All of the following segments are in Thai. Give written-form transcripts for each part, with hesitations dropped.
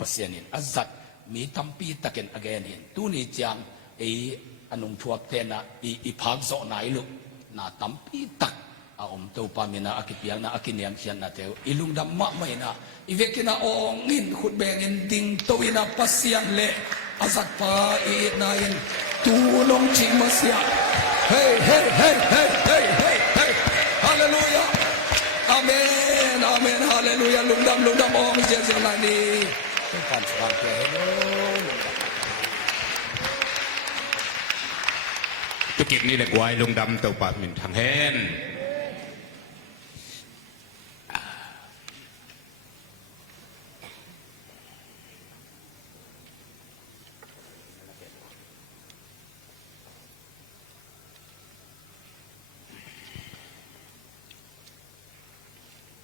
pasyanin azat mi tampi taken again hin tu ni jang anung thuak te na iphak zo nai lu na tampi tak a to pamina akipiang na akiniam hian na teu ilungdam ma mai na ivekina ongin khutbengin ding toina pasyan le azat pa na in tulong chimasya hey hey hey hey hey hey hey hallelujah amen amen hallelujah lungdam ong Jesus la ni kan sebab ke helloตุกิกนี่แหละกวายลงดำเต่าปากหนึ่งทางแฮน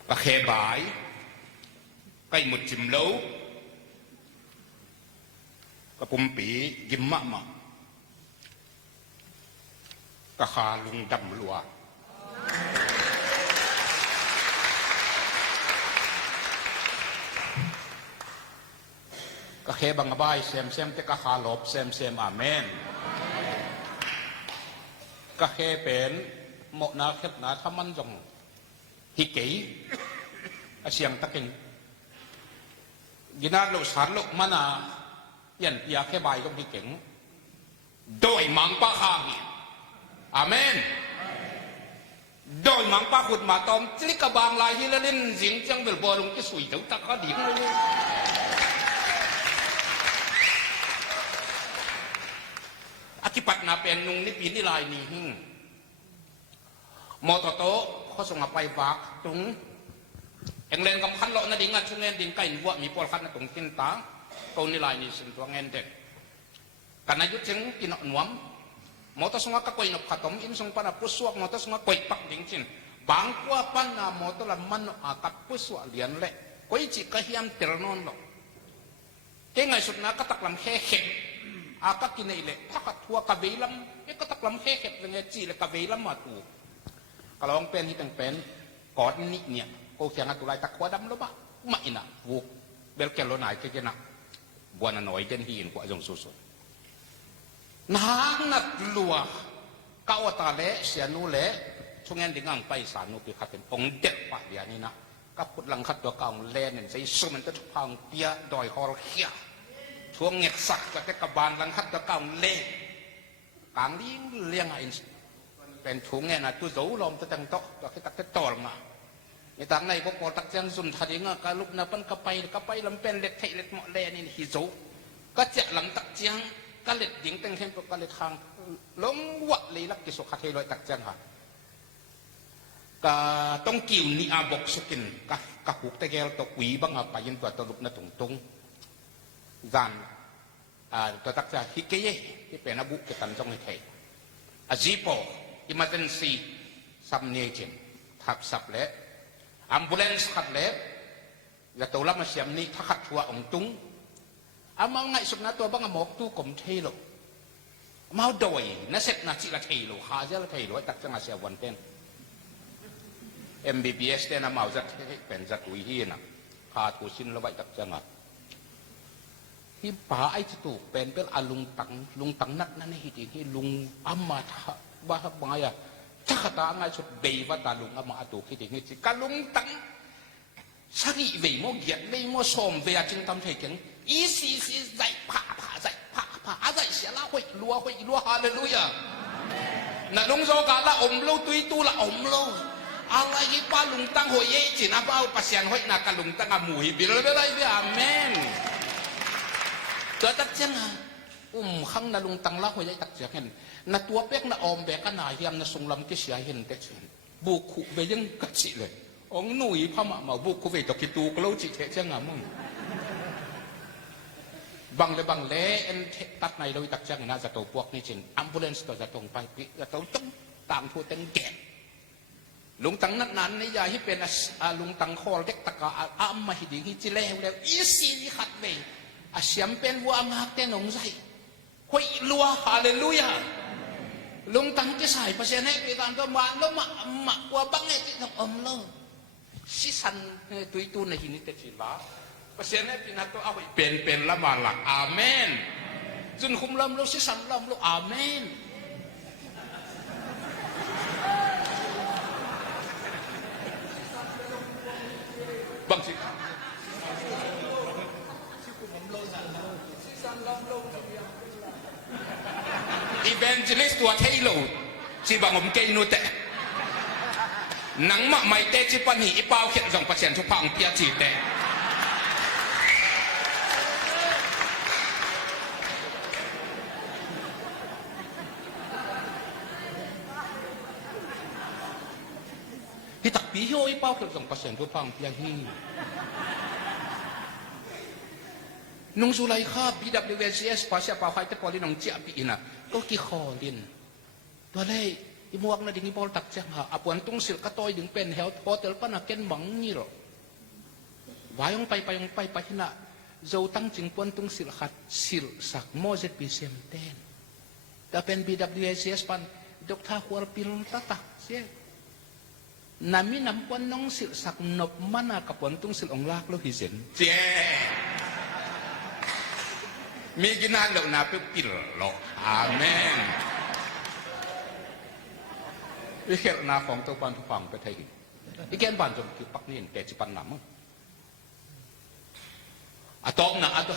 ปะเคบายใกล้หมดจิมเล้ากระปุ่มปียิ้มมะมะกะคาลุงดำลัวกะเคบังบายเซมเตกะคาลบเซมอาเมนกะเคเป็นโมนาเข็บนาทำมันจงฮิกิอาเสียงตะกินยินาโลสารโลมานายันยาแค่ใบก็ฮิเก่งโดยมังปะข้างอาเมนโดยมังปะขุดมาตอมจิลิกบางลายฮิลลินสิงจังเบลบอลงที่สุยเดี๋ยวตะก็ดิ่งเลยอธิปัตนาเป็นนุงนิปีนิลายนี่หิงมอตโตเขาส่งไปฝากตรงเอ็งเลนกำคันเลาะนั่นดิ่งอ่ะช่วงเงินดิ่งไก่วัวมีปอลคันนั่นตรงกินตาตัวนิลายนี่สินตัวเงินเด็กกันอายุจึงกินหนวมมอตสงก็กวยนกขัดตมอินสงปนาปุสวกมอตสงกวยปักดิ่งจินบางกว่าปันนามอตละมันอากัดปุสวกเลียนเละกวยจิกะเฮียมเตรนอนหรอกเก่งไงสุดนะก็ตักลำแค่เข็บอากัดกินไอเละถ้ากัดทัวกะเวลำก็ตักลำแค่เข็บยังไงจีเลยกะเวลำมาตูกลองเป็นที่เป็นกอดนี่เนี่ยโกเขียงตุไลตะควาดำแล้วบ้าไม่นะวุกเบลเกลโลนายก็จะนักบัวน้อยเจนหินกว่าจงสุดนางนัดลัวก้าวตาเละเสียนูเละช่วงนั้นดิ่งไปสานุปิขัดเป็นองเด็กป่าเดียนี่นะก็พุทธลังคัดตัวเก่าเล่นใส่สุมันจะพังเปียดอยฮอลเขียช่วงเงียบสักก็จะกบาลลังคัดตัวเก่าเล่กลางดิ้งเลี้ยงไอ้เป็นช่วงเงี้ยนะตัวโจลมจะตั้งโต๊ะก็คือตักจะต่อมาในต่างในพวกเราตักจังสุนทรีงกาลุกนับเป็นกระไปลำเป็นเล็ดไทยเล็ดเหมาะเล่นี่ฮิโซก็จะหลังตักจังก็เล็ดหญิงแต่งเห็นก็เล็ดทางลงวัดเลยลักกิสุขะเทลอยตักจังค่ะก็ต้องกิ่วนี่อาบกสกินก็หุกตะเกียบตกหวีบังอาไปยินตัวตลุกนั่ตรงจานตัวตักจังฮิเกยที่เป็นอาบุกตันจงให้ไทยอาจีโปอิมเมอร์เจนซีซัมเนจินทับสับเละอัมบูเลนส์ขัดเละอย่าตัวรับมาเสียมนี่ถ้าขัดทัวองตุงอามาไงสุดนะตัวบังอาหมกตู้กลมเทโลมาโดยนั่นเสร็จนะจิละเทโลหาเจละเทโลตักจังอาเซียวันเป็น MBBS เต้นมาจะเป็นจัตุยฮีนะขาดกูชินละไว้ตักจังอ่ะที่ป่าไอ้จุกเป็นอาลุงตังนักนั่นนี่ที่ลุงอามาทะบ้าบ้าอ่ะถ้าตาไงสุดเบย์ว่าตาลุงอามาตุที่ที่ที่กาลุงตังสักอีเวโมเกียรไม่โมสมเวียจึงทำให้เก่งอีซีใจผ่าใจผ่าใจเสียละหวยรัวฮาเลลูยาน่ะลุงโซกาละอมโลตุยตูละอมโลอะไรที่ป้าลุงตังหวยจีน่ะป้าเอาปัสยันหวยน่ะกาลุงตังอามุยบิลเบลายบิอาเมนตัวตักเจ้าข้างน่ะลุงตังละหวยตักเจ้าเห็นน่ะตัวเป็กน่ะอมแบกกันหนาเฮียมน่ะทรงลำกิเสียเห็นแต่เช่นบุกขุไปยังกัดจิเลยองหนุ่ยพม่ามาบุกขุไปตกกิตูกล้าจิเทเจ้างามึงบางเล่เอ็นตัดในเราตักเจ้าน่ะจะตัวพวกนี่เช่นอัมบูเลนส์ตัวจะตรงไปปีจะตัวต้องตามทั่วเต็งแก่ลุงตังนั้นในยาที่เป็นลุงตังคอเด็กตะกาอามาหิดิฮิจิเลวแล้วอีซีนี่ขัดเวอาเสียมเป็นวัวมากแต่หนองใจหวยลัวฮาเลลูยาลุงตังจะใส่ภาษาในปีการก็มาแล้วมาว่าบังไงที่ต้องอมโลสิสันตุยตูในหินิเตจิลา pasien ay pinato ako pen la malak amen jun humlam lo si samlam lo amen bang si evangelist tua thailo si bang om kei nu te nang ma mai te chi pan hi ipao khiat jong pasien thu phang pia chi te hi tak pi ho ipao khiat jong pasien thu phang pia hi nung Zulai kha BWCS pasya pa khai te poli nong chia pi ina ko ki kholin to le imuak na ding ipol tak chang ha apuan tung sil ka toy ding pen health hotel pa na ken mang ni ro wayong pai hina zo tang jing puan tung sil khat sil sak mo zet pi sem ten ta pen BWCS pan dokta khwal pil ta tak se nami nam puan nong sil sak nop mana ka puan tung sil ong lak lo hi zen je mi ginan lo na pe pil lo amenวิเคราะห์นาของตัวปันทุฟังไปไทยอีกแก่นบ้านจนคือปักนี่แต่จิปันหนำอะตอกนะอะตัว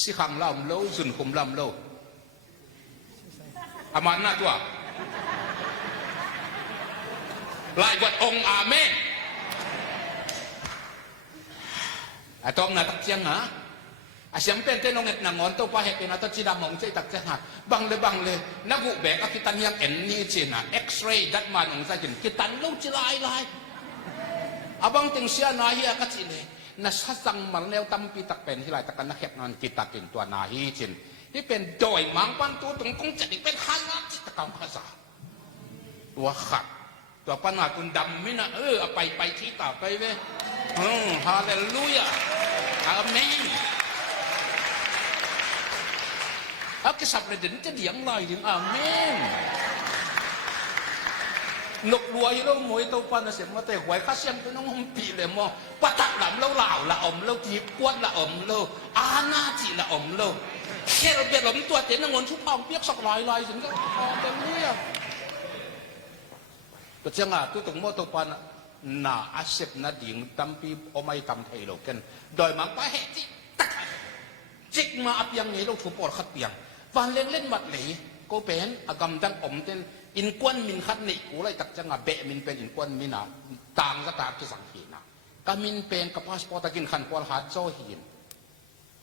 สิขังลำโลสุนคุมลำโลอามันนะตัวลายวัดองค์อาเมนอะตอกนะตักเจียงนะasyam pen te nonget na ngon to pa he pen ato chida mong chei tak che ha bang le na gu bek akitan yang en ni china x-ray dat man ong sa jin kitan lo chilai lai abang ting sia na hi ka chile na sasang mal neu tam pi tak pen hi lai tak na het nan kitatin tua na hi chin hi pen doi mang pan tu tung kong chadi pen hala chi ta kam khasa tua khat tua panatun dam minaไปที่ตาไปเว้ฮาเลลูยาอาเมนเอากษัตริย์เลยเดี๋ยวจะเดียงลอยถึงอาเมนนกวัวยี่เราหมวยตัวปันเสียมาแต่หวยข้าเสียมตัวน้องหงปีเลยมั้งปะตักหลำเราเหล่าละอมเราทีกวนละอมเราอาณาจีละอมเราแค่เราเบียดหลำตัวเต็นงนชุบพองเปียกสักลอยถึงก็เต็มเนี่ยก็เจ้าง่ะตัวตรงโมตัวปันน่าอาเซบน่าดิ่งตั้มปีโอไม่ตั้มไทยเรากันโดยมันไปเหตุตักจิกมาอับยังไงเราถูกปอดขัดเปียงวันเล่นมัดไหลก็เป็นอากำจังอมเต้นอินกวนมินขัดนี่กูเลยตักจังอ่ะเบะมินเป็นอินกวนมินอ่ะต่างก็ต่างที่สังเกตนะกามินเป็นกับพาสปอร์ตกินขันควอลหาโจหิน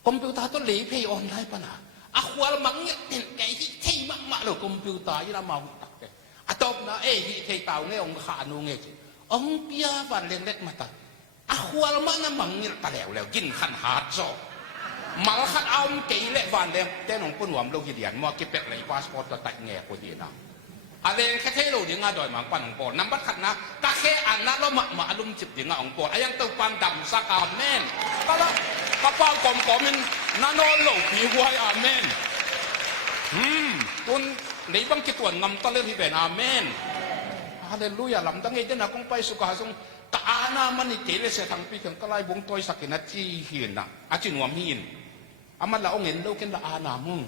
คอมพิวเตอร์ตัวเหลยเพย์ออนไลน์ปะนะอะควอลมังเนี่ยเห็นไก่ที่เท่มากๆเลยคอมพิวเตอร์ยี่ละเมาตักเลยอะตบนะฮิเทเต่าเนี่ยองขานูเงี้ยองเปียวันเล็กมาตาอะควอลมันน่ะมังเนี่ยตะแล้วกินขันหาโจมาขัดเอาเกี่ยเละวันเดียวแต่หนุ่มปุ่นหวมโลกิเดียนมัวเก็บเป็ดเลยพาสปอร์ตตัวตัดแง่กูดีนะอะไรแค่เท่าเดียงอ่ะโดยมังปันของปอนน้ำบัดขัดนะตาแค่อันนั้นเรามาอารมณ์จิบเดียงอ่ะของปอนไอ้ยังตัวปันดำสักอาเมนก็ละกระเป๋ากลมมันนั่นโน่นโลกผีหัวอาเมนตุนในบางกิตวนงำตะเลือที่เป็นอาเมนฮาเลลูยาลำตั้งเอเจนะคงไปสุขหาสงตาอาณามันนี่เกลเสทั้งปีถึงก็ไล่บงตัวสักนาทีเหียนนะอาจินวมหินอามันละองเห็นเราเกินละอาณามึง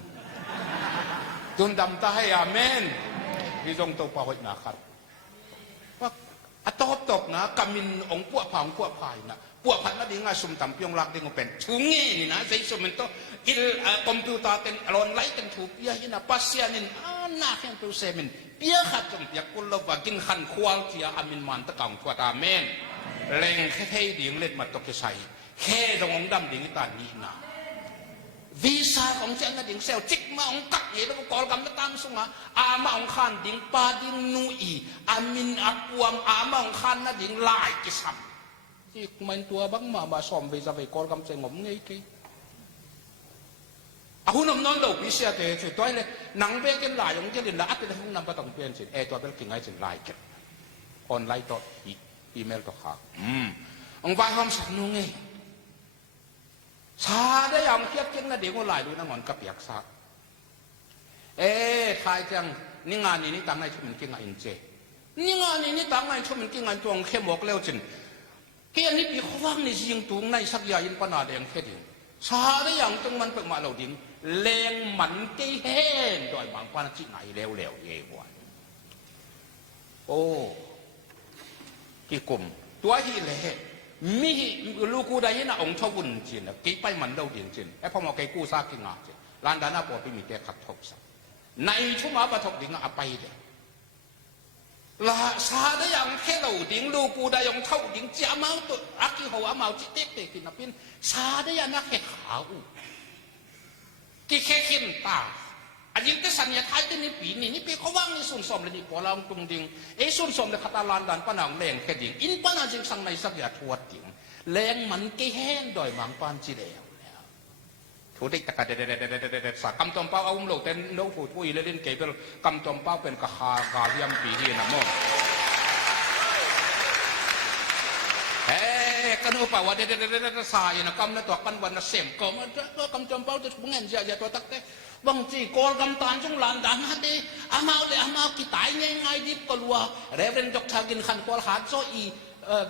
จนดำตาให้อาเมนที่ทรงตัวป่วยนะครับว่าอัตตบนะกามินองพวกผางพวกพายนะพวกพันนั่นเองอะสมตำเพียงรักเด้งเป็นถึงงี้นี่นะใช้สมมันต้องอิลคอมพิวเตอร์เป็นออนไลน์กันถูกเปียนะปัสยานินน่าแข่งตัวเซมินเปียขัดจมเปียกุลลว่ากินขันควอลที่อามินมันตะกังตัวตาเมนแรงแค่เท่ดิ่งเล็ดมาตกใส่แค่ตรงดำดิ่งตานี้นะวีซ่าของเจ้าหน้าดิ่งเซลจิกมาองกักเนี่ยแล้วก็กอลกำลังตั้งส่งมาอามาองขันดิ่งปาดิ่งนูอีอามินอักวมอามาองขันนั่นดิ่งลายกิสัมที่มันตัวบังมาสอมวีซ่าไปกอลกำเซงมไงกี่อาหุ่นน้องเราพิเศษแต่ช่วยตัวเลยหนังเบกกันหลายอย่างเช่นละอัดเป็นห้องน้ำประตูเปลี่ยนสิตัวเป็นกิ่งไอ้สิลายกันออนไลน์ต่ออีเมลต่อขาองค์วายห้องสักนุ่งไงชาได้ยามเทียบเช่นนั้นเดี๋ยวก็หลายดูนะหมอนกระเปียกซักทายจังนี่งานนี้ตั้งในชุมชนกิ่งไอ้เจนี่งานนี้ตั้งในชุมชนกิ่งไอ้จวงเข้มบอกเร็วจิน cái anh ấy bị khoang này riêng tuồng này sắc dài in pana đèn thế đi xa đấy yang tung man bậc mà lâu đình lên mặn cái hen đòi bằng pana chị này leo leo ghê quá ô cái cùngตัวที่เลยมีลูกูได้ยินองค์ชาวบุญจีนกี่ไปมันเราเดียนจีนไอ้พ่อมาเกี่กู้ซากกินงาจีนลานดานาปอพี่มีแต่ขัดทบสักในชั่วโมงปฐกดิ่งอะไปเลยลาซาได้ยังแค่เราดิ่งลูกูได้ยังเท่าดิ่งเจ้ามาตัวอากิหัวมาจิตเตะกินนับเป็นซาได้ยังนักแค่ขาวกี่แค่ขินตาอันยิ่งแต่สัญญาไทยที่นี่ปีนี่ปีเขาว่างในส่วนสมเลยดีกว่าเราตรงดิ่งส่วนสมเลยขัดลานดันปนังแรงแค่ดิ่งอินปนังจึงสั่งในสักอย่างทวดดิ่งแรงมันกี่แห้งดอยบางปานจีเดียวทุติตะกัดเด็ดสักคำจอมเป้าเอาอุ้มโลกเต้นโน้ผู้ทุยเล่นเกย์เป็นคำจอมเป้าเป็นกะฮากาเทียมปีที่นะมั่งกันอุปว่าเด็ดสายนะคำนั้นตัวกันวันนั้นเสียมก็มันตัวคำจอมเป้าจะเงินเสียตัวตักเต้บางทีกอลกำตานจงหลานดันฮัดเดอามาเลยอามากี่ตายง่ายดิบก็รัวเรเวนดอกทากินขันกอลหาโซอี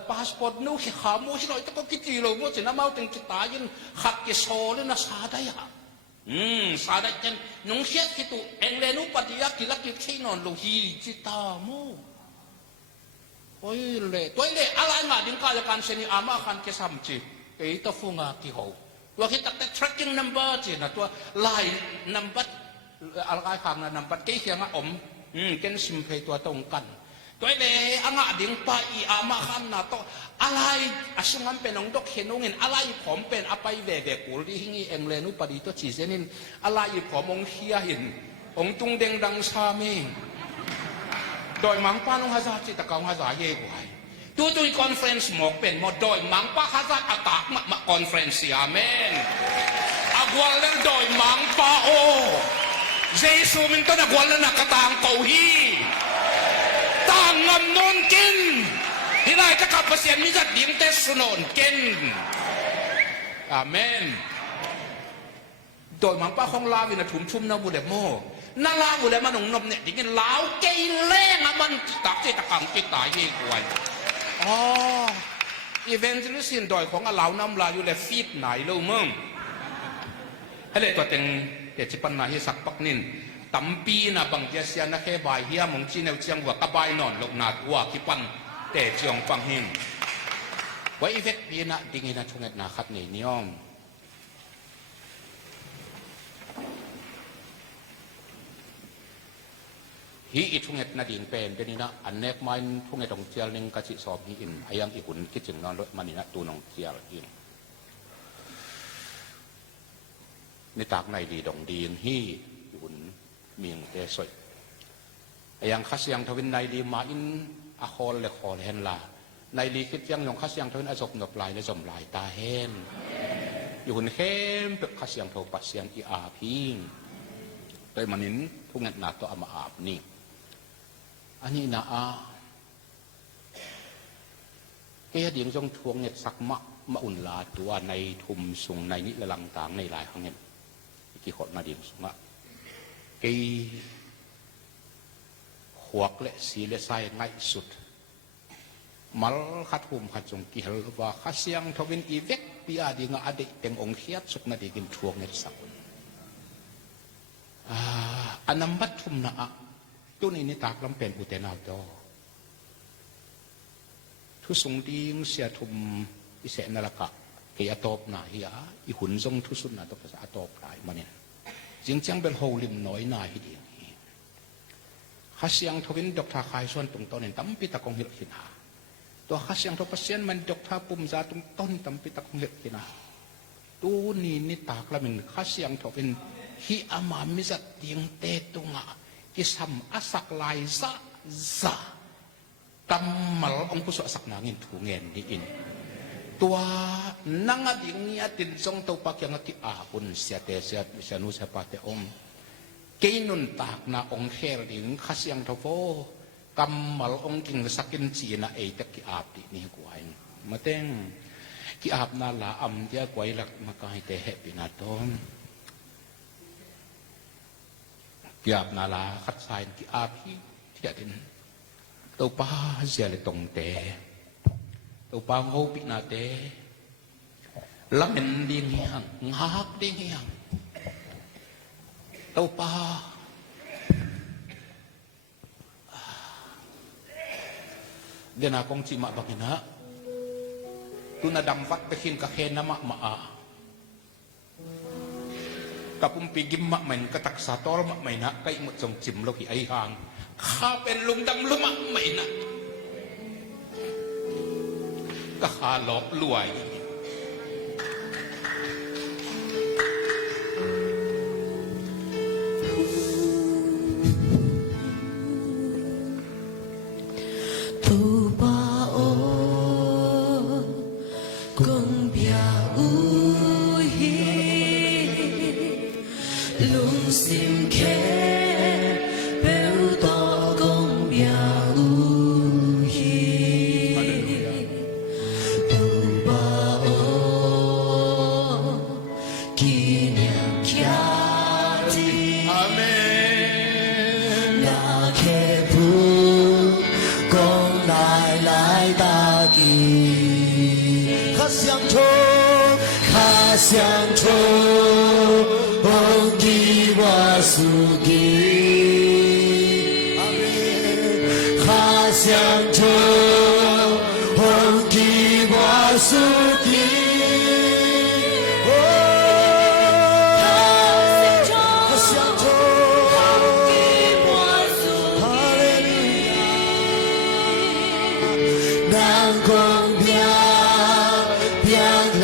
พาสปอร์ตนู้ขี้ขามูชิโร่แต่ก็คิดจีโร่มูสินะมาถึงกี่ตายยินขัดกี่โซเลยนะซาได้อะซาได้จังนุ่งเชียกิตุเองเลนุปฏิยักษ์กิลักกิที่นอนลูฮีจิตามูโอ้ยเลยตัวเลยอะไรงาดิ้งกาลการเซนิอามาขันกี่ซ้ำจีไอ้ตัวฟูงากี่หัวตัวคิดตั้งแต่ tracking number จีนะตัวไลน์ number อะไรข้างนั้น number กี่เขียงอ่ะเกณฑ์ซิมเพย์ตัวตรงกันตัวเลยอ่างดิ่งไปอามาขันนะตัวอะไรอาสุงันเป็นองค์ดอกเห็นองค์เงินอะไรผมเป็นอภัยเวเดกูที่หิ้งเองเลยนุปดีตัวจีเซนินอะไรผมองค์เฮียหินองค์ตุงเดงดังซามีโดยมังป้าองค์ฮาซาจิตะกาวฮาซาเย่กว่าตัวคอนเฟรนซ์หมอกเป็นหมดโดยมังป้าฮาซาอากาศมาคอนเฟรนซ์อาเมนอากวาเลนโดยมังป้าโอเจสูมินต้นอากวาเลนนักตางเกาฮีต่างงำนนกินที่ได้จะขับเปอร์เซ็นต์มิจัดดิ่งเตสนนกินอาเมนโดยมังป้าของลาวินาถุมชุ่มนาบุเดโมนาลาบุเดมันงนมเนี่ยดิ่งลาวเกยเล่งมันตักที่ตะกังที่ตายยี่กวยอ๋ออีเวนต์ลิสินโดยของลาวน้ำลาอยู่เลยฟีดไหนลูกมึงให้เลยตัวเต็งเดี๋ยวจะปัญหาให้สักปักนินตั้มปีนะบางเจียนะแค่ใบเฮียมงจีเนวเจียงหัวกระบายนอนลงนาตัวคิปันแต่เจียงฟังหิงว่าอีเวกปีนะดิ่งนะชงเอ็ดนาคัดนี่นิยมฮีอีทุ่งเอ็ดนาดิ่งเป็นนี่นะอันเนกมันทุ่งเอ็ดองเจียลนึงกระชิสอบฮีอินอายังอีกุนคิดถึงนอนรถมันนี่นะตัวนองเจียลอินในตากในดีดองดีนฮีอีกุนเมียงเตสอยยังข้าเสียงทวินในดีมาอินอาคอลเลคอลเฮนลาในดีคิดยังยองข้าเสียงทวินอจบหนบลายในจมลายตาเฮนอยู่คนเข้มเปิดข้าเสียงทวปัสเสียงอีอาพิงโดยมันนินทุ่งเงินนาตัวอามาอาบนี่อันนี้นะเกี่ยดิ่งจงทวงเน็ตสักมะอุ่นลาตัวในทุมสุงในนิละลังต่างในหลายครั้งเงินกี่คนมาดิ่งสุงะกี่ขวกและสีและไส้ง่ายสุดมัลขัดหุมขัดจงกี่หรือว่าข้าเสียงทวินอีเวกปีอาดิ่งอดีตเป็นองค์เทียบสุกนาดีกินทวงเน็ตสักอันนั้นบัดทุมนะตัวนี้นี่ตากลำเป็นอุเทนาดอทุสงดีงเสียทุมอิเสนละกะเกียตอบนาฮิอาอีหุ่นทรงทุสุนนาตภาษาตอบได้มาเนี่ยจึงจังเป็นโฮลิมน้อยนาฮิดีข้าเสียงทวินดอกทาคายส่วนตรงต้นเนี่ยตั้มปิตะกงหิลขินาตัวข้าเสียงทบเสียนมันดอกทาปุ่มซาตรงต้นตั้มปิตะกงหิลขินาตัวนี้นี่ตากลำเป็นข้าเสียงทวินฮิอามามิจัดเตียงเตตุงะกิสัมอาศักลายซะซะกำมัลองคุสสักนางอินถูเงินนี่อินตัวนังดิ่งนี้ติดทรงตัวปักยังกิอาบุญเสียเตเสียนุเสียปาเตอมกินุนตากนาองเคลดิ่งข้าเสียงทโฟกำมัลองกิงสักินจีนาเอตกิอาบดินี่กวยมาเต้งกิอาบนาลาอัมเดียกวยหลักมาไกเตเหปินาตอนกิอาบนาลาขัดสายกิอาบที่เทียดินตัวป้าเสียเลยตรงเต tàu pa ngô bị nà té lắm mình điên hiang ngác điên hiang tàu pa dia na kong si mak bakina tu na dampat pekin kakena mak maa kapum pigim mak main katak sator mak main nak kai mut song chim lo ki ai hang kha pen lum dam lu mak main nak ka kha lop luai相冲，红吉瓦苏吉，哈相冲，红吉瓦苏吉，哦，哈相冲，红吉瓦苏吉，哈利路亚，南宫飘飘来。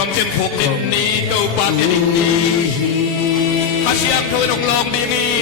รวมเชียงผูกดินนี้เต้าปาดินนี้ข้าเชียงเธอลงลองดีนี้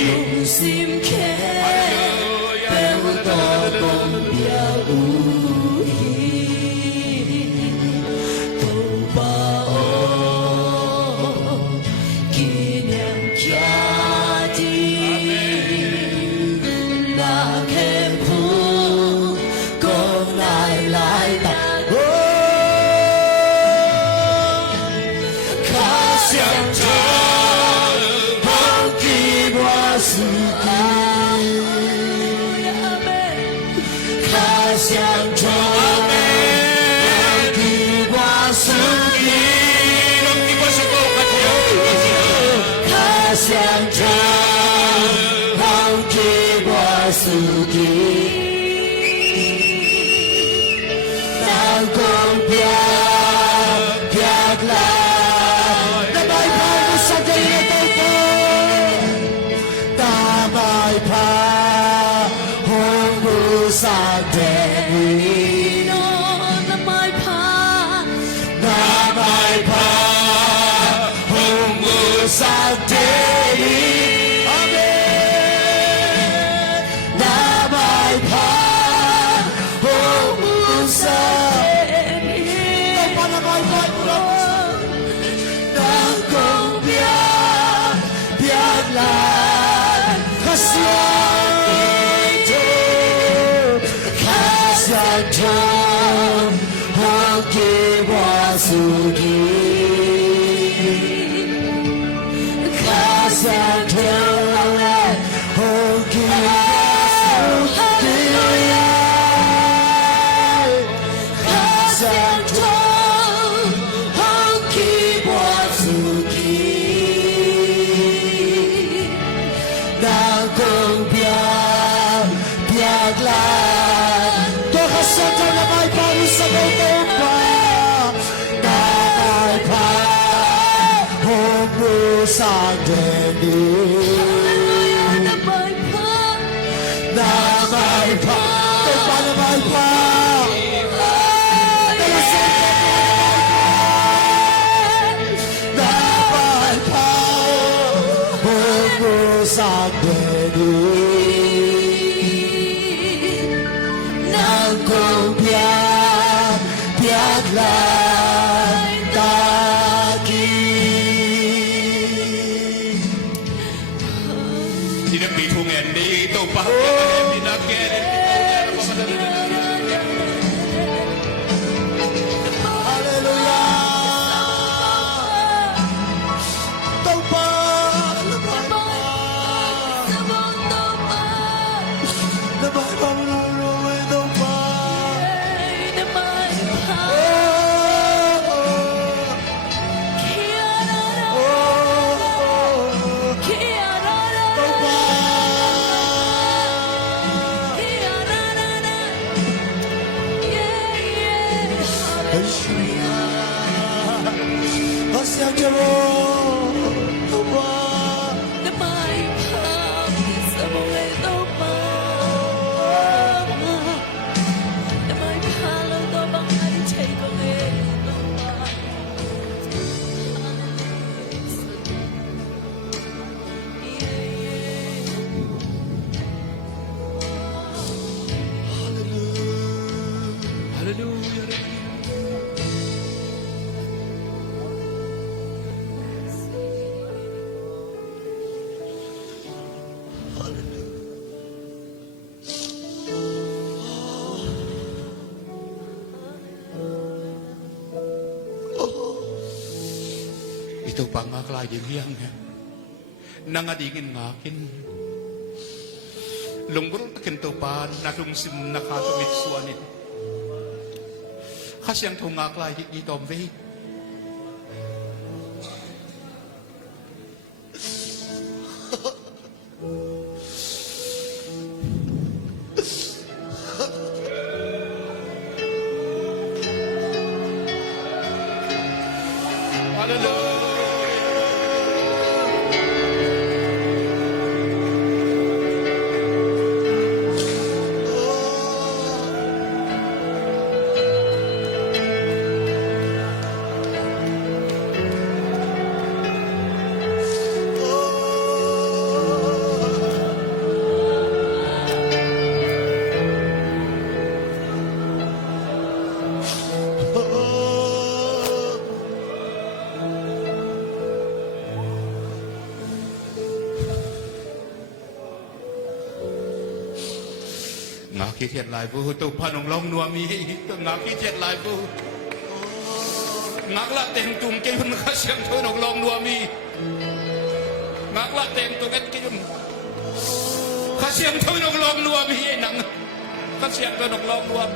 ที่ได้ปีทุงเงินดีเต้าปาดินนักเก Để mai phàm thì sao một ngày đâu mà Để mai phàm lâu đâu bằng ai chạy con em đâu mà Ito pa nga klayang nangadingin nga akin. Lunggurong takin to pa natungsim nakatumit suanin. Kasi ang tunga klayang dito ang vay. Ngã khí thiệt lại vô tụ panong long nuông mi ngã khí thiệt lại vô ngã la tem tung cái hun khá xiang thôi nong long nuông mi ngã la tem tung cái hun khá xiang thôi nong long nuông mi nặng khá xiang thôi nong long nuông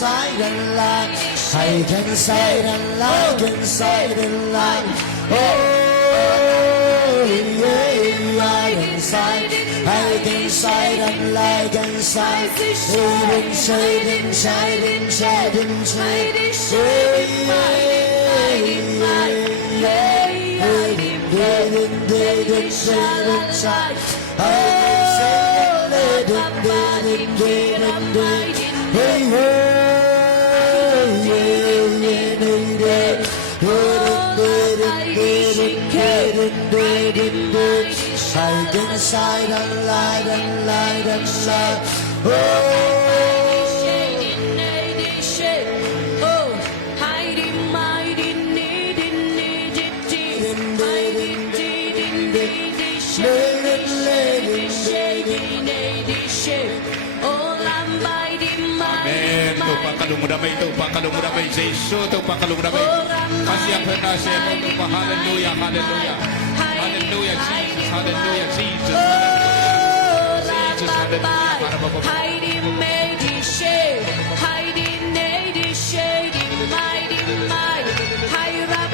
inside and light. Hide inside and light, inside and light. Oh, yeah, hide inside and light, inside. Hide inside, inside, inside, inside. Hide inside and light and light and light. Oh, Kalumudamay ito pa kalumudamay Jesu ito pa kalumudamay kasi ang pagkasya ito pa hallelujah hallelujah hallelujah Jesus hallelujah Jesus hallelujah para babo hiding mighty shade hiding mighty shade mighty high up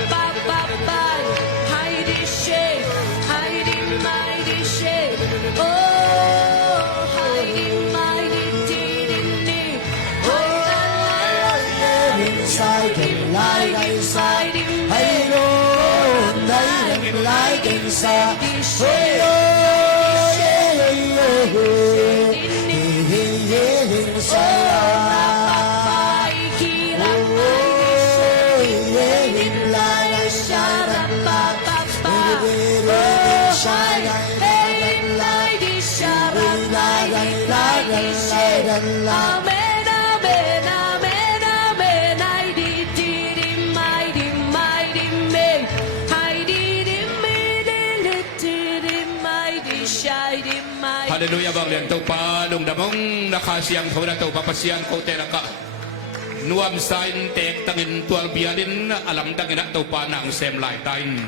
hiding shade hiding mighty shade oh hiding mighty inside and light, inside. I know, light and light inside. Oh, yeah, inside. Amen, amen, amen, amen. I did it, mighty, mighty, me. I did it, mighty, shiny, mighty. Hallelujah bang lian tau pa lung damong nakasiyang ko na tau papasiyang ko teraka nuam sain tek tangin tual bialin alam tangin tau pa nang sem lai tain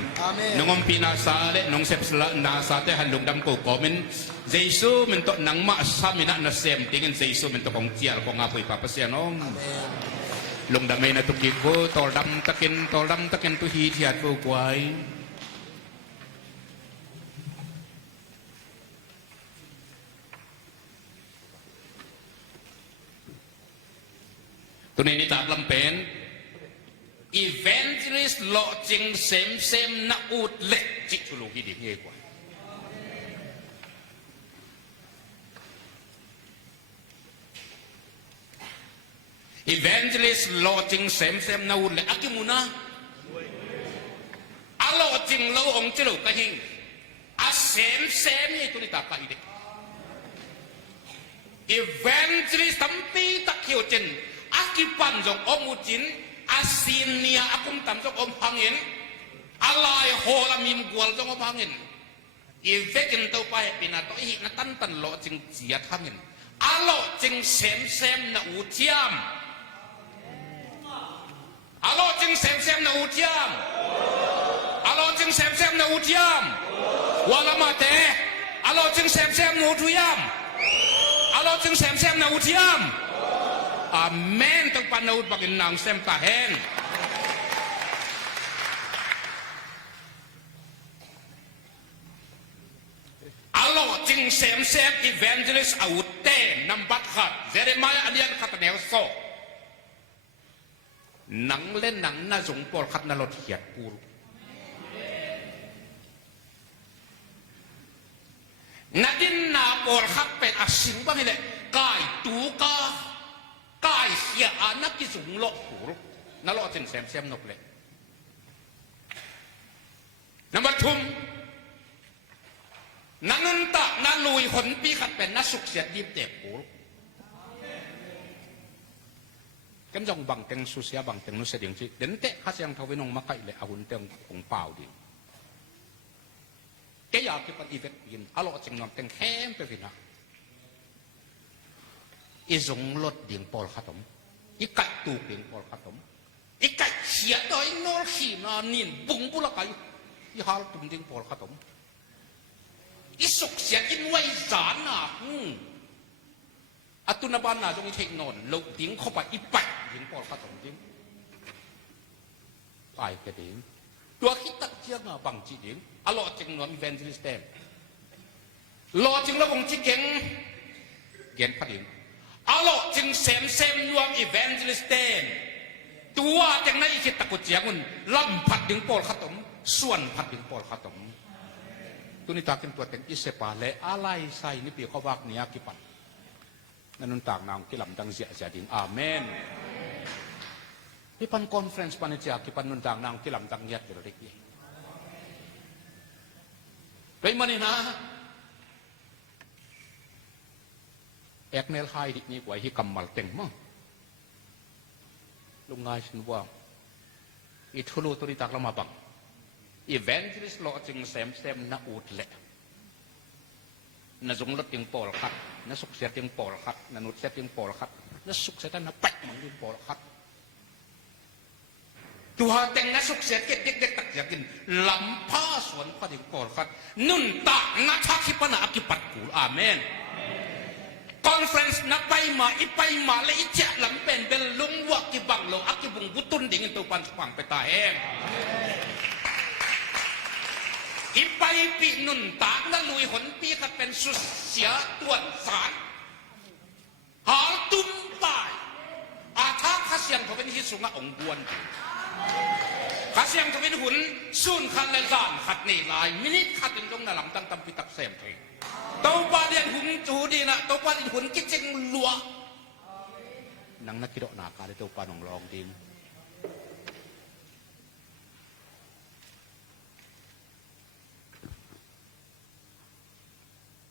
nongom pinasale nong sep sala nasate handung dam ko komen Jesu mento nang ma samina na sem tingin Jesu mento kong tiar ko ngapoy papasiyang ong lung damay na tukik ko tol dam takin tu hitiat ko kwayตัวนี้นี่ตากลำเป็น evangelist หล่อจริงเซมนักอุดเล็กจิตุลูกิดิเงกว่า evangelist หล่อจริงเซมนักอุดเล็กอากิมุนะอาหล่อจริงเราองค์จิลูกะหิงอาเซมนี่ตัวนี้ตากไปเด็ก evangelist ตั้มปีตะเขียวจินAkipan jong om ujin asinia akum tam jong om hangin alai hola mim gual jong om hangin ivekin tau pahe pinato ihi na tan lo jing jiat hangin alo jing sem na utiam alo jing sem na utiam alo jing sem na utiam wala mate alo jing sem na utiam alo jing sem na utiam Amen tong panahon bagin nang sem kahen. Alo jing sem evangelist autte nambat khat Jeremiah alian khat neo so. Nang len nang na jong pol khat na lot hiat pur. Nadin na pol khat pen asing bang ile kai tu ka Kai sia anak kisung lo pur na lo tin sem nok le number 2nanun ta na lui hon pi khat pen na suk sia dip te pur kan jong bang teng su sia bang teng nu se ding chi den te kha siang thawinong ma kai le a hun teng kong pau di ke ya ke pan ivet yin alo ching nom teng khem pe vina izong lot ding pol khatom ikat tu ding pol khatom ikat sia doi nor khi na nin bung bula kai i hal tum ding pol khatom isuk sia in wai zan na อัตุนบ้านนาจงเทคโนนลุกดิ้งเข้าไปอีปัดดิ้งปอดข้าตรงดิ้งไปกระดิ้งตัวคิดตักเจียงบังจีดิ้งอร่อยจึงนอนอีเวนต์ลิสเตนรอจึงระวงจีเก่งเก่งพัดดิ้งอร่อยจึงเซมรวมอีเวนต์ลิสเตนตัวจึงในอีคิดตะกุเจียงมันลำพัดดิ้งปอดข้าตรงส่วนพัดดิ้งปอดข้าตรงตัวนี้ตาเป็นตัวเป็นอิสปาและอะไรใส่นี่ปีเขาวักเนียกิปันนั่นนุ่นต่างนางกิลำดังเสียดิ่งอาเมนพี่ปันคอนเฟรนซ์ปันเจียกิปันนุ่นต่างนางกิลำดังยัดเดริกยี่ไปมันนี่นะเอกเนลไฮดินี่ไว้ที่กำมัลเต็งมั้งลุงนายฉันว่าอีทุลุตัวนี้ตากละมาบังอีเวนต์ลิสต์โลจึงเซมน่าอุดเละน่าจงลดยังปอลคัดน่าสุขเสียยังปอลคัดน่านุดเสียยังปอลคัดน่าสุขเสียน่าแปะมันยังปอลคัดตัวแต่งน่าสุขเสียเด็กตักอยากกินลำผ้าสวนพัดยังปอลคัดนุ่นตาน่าชักขิปนากิปัดกูอาเมนคอนเฟรนซ์น่าไปมาอีไปมาและอีเจ้าลำเป็นลุงวักกิบังโลอักกิบุงบุตุนดิ่งตัวปันสว่างไปตาแห้งอีไปปีนุนตากนั่นลุยหนปีก็เป็นสุดเสียตวนสารหาตุ้มตายอาท้าข้าเสียงเขาเป็นฮิสุงะองบวนข้าเสียงเขาเป็นหุ่นซุนขันและจานขัดนี่ลายมินิขัดเป็นตรงนั้นลำตั้งตำปิตักเสมเทตัวปลาเดียนหุ่นจูดีนะตัวปลาเดียนหุ่นกิจงลัวนังนักกิโดนาคาได้ตัวปลาหนองรองดิน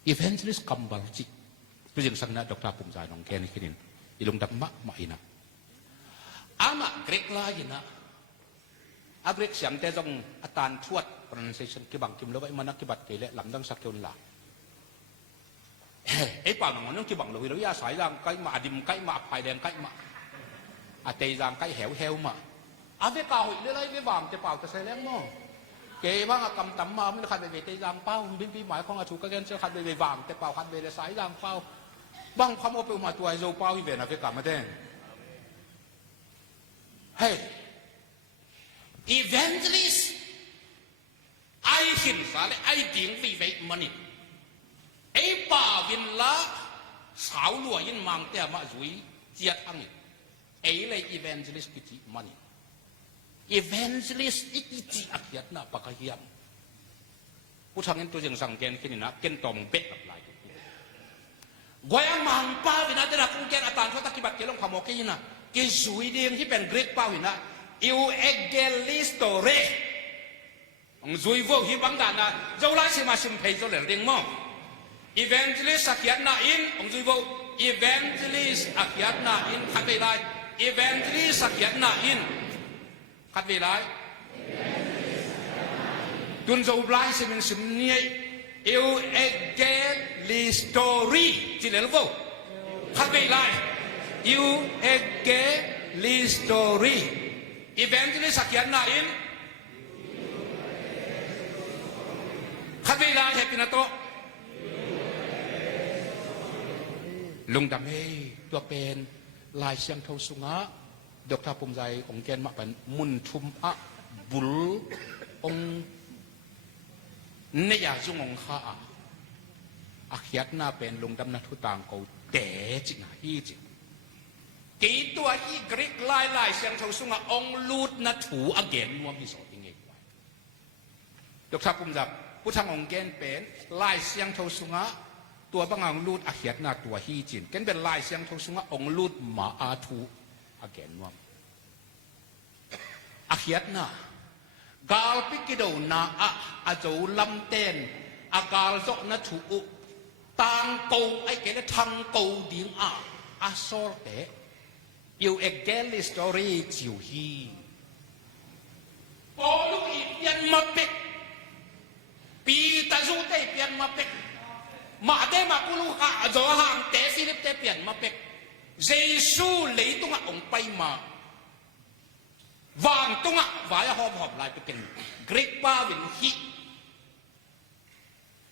อีเวนต์ลิสต์คำบาลจิตัวอย่างสังนาดรปุ่มใจน้องแกนี่คิดินอีลงดับมะมาอินะอามาเกรกลายินะอาเกรกเสียงแต่ต้องอาจารย์ชวด pronunciation กิบังกิมแล้วไว้มานักกิบัดเกละหลังดังสักเกินละไอ้ป่าวหนังมันต้องกิบังเลยเราอย่าสายรังไก่มาดิมไก่มาพายแดงไก่มาอาเตยรังไก่เหวมาอาเวกาหอยเลยไม่วางแต่เปล่าแต่ใส่แรงมั้งเก๋ว่ากำตำมาไม่ได้ขัดไปเตยรังเป้าบินปีหมายของอาชูก็แค่เชื่อขัดไปวางแต่เปล่าขัดไปสายรังเป้าบางคำเอาไปมาตัวไอ้โจเป้าอีเวนต์อาเวกามาเต้นเฮ้evangelist ไอ้หินสาเลยไอ้ดิ่งฟีเวกมันนี่ไอ้ป่าวินละสาวลัวยินมังแต่มาจุยเจียทั้งนี้ไอ้เลย evangelist กิจิมันนี่ evangelist อีกิจิอักยัดน่ะปากเฮียมผู้ทำเงินตัวอย่างสังเกตขึ้นนะเกินตอมเป๊ะกับลายกวยมังป้าวินาแต่ละคุณเกณฑ์อาจารย์เขาตะกี้บัดเกลงขโมยกินนะกิจุยเดียงที่เป็นกรีกป้าวินาevangelistory องจุยโวฮิบังดานะเจ้าลายสิมาชิมเพย์เจ้าเหลือเรียงมั่ง evangelist สักยันนาอินองจุยโว evangelist สักยันนาอินขัดเวลา evangelist สักยันนาอินขัดเวลาตุนเจ้าลายสิมันสิมเนี่ย evangelistory จีเนลโวขัดเวลา evangelistory evangelist สักยันนาอินขัดเวลาเฮปินาโตลุงดำเฮตัวเป็นลายเชียงเทาสุงะดอกทาปุ่มใจองแกนมาเป็นมุนทุมอะบุลองเนียจุงองข้าอักยัดหน้าเป็นลุงดำนัทุต่างเขาแต่จิงฮีจิกี่ตัวที่กรีกลายเสียงเทาสุงะองลูดนัถูอเกนนวมที่สอดยังไงไว้ดอกทาปุ่มจับผู้ทางองแกนเป็นลายเสียงเทาสุงะตัวบางองลูดอักยัดหน้าตัวฮีจินเกนเป็นลายเสียงเทาสุงะองลูดมาอาทูอเกนนวมอักยัดหน้ากาลปิกิโดนาอาจูลำเต้นอากาลโซนัถูต่างโกไอเกนทังโกดิ่งอาโซเตอยู่เอกเกลิสตอรี่จิวฮีปอลูอีเปียนมาเป็กปีตาจูเตเปียนมาเป็กมาเตมากุลูฮะจอหางเตฟิลิปเตเปียนมาเป็กเยซูเลยตุงะองไปมาวางตุงะวายหอบลายไปเป็นกรีกป้าวินฮี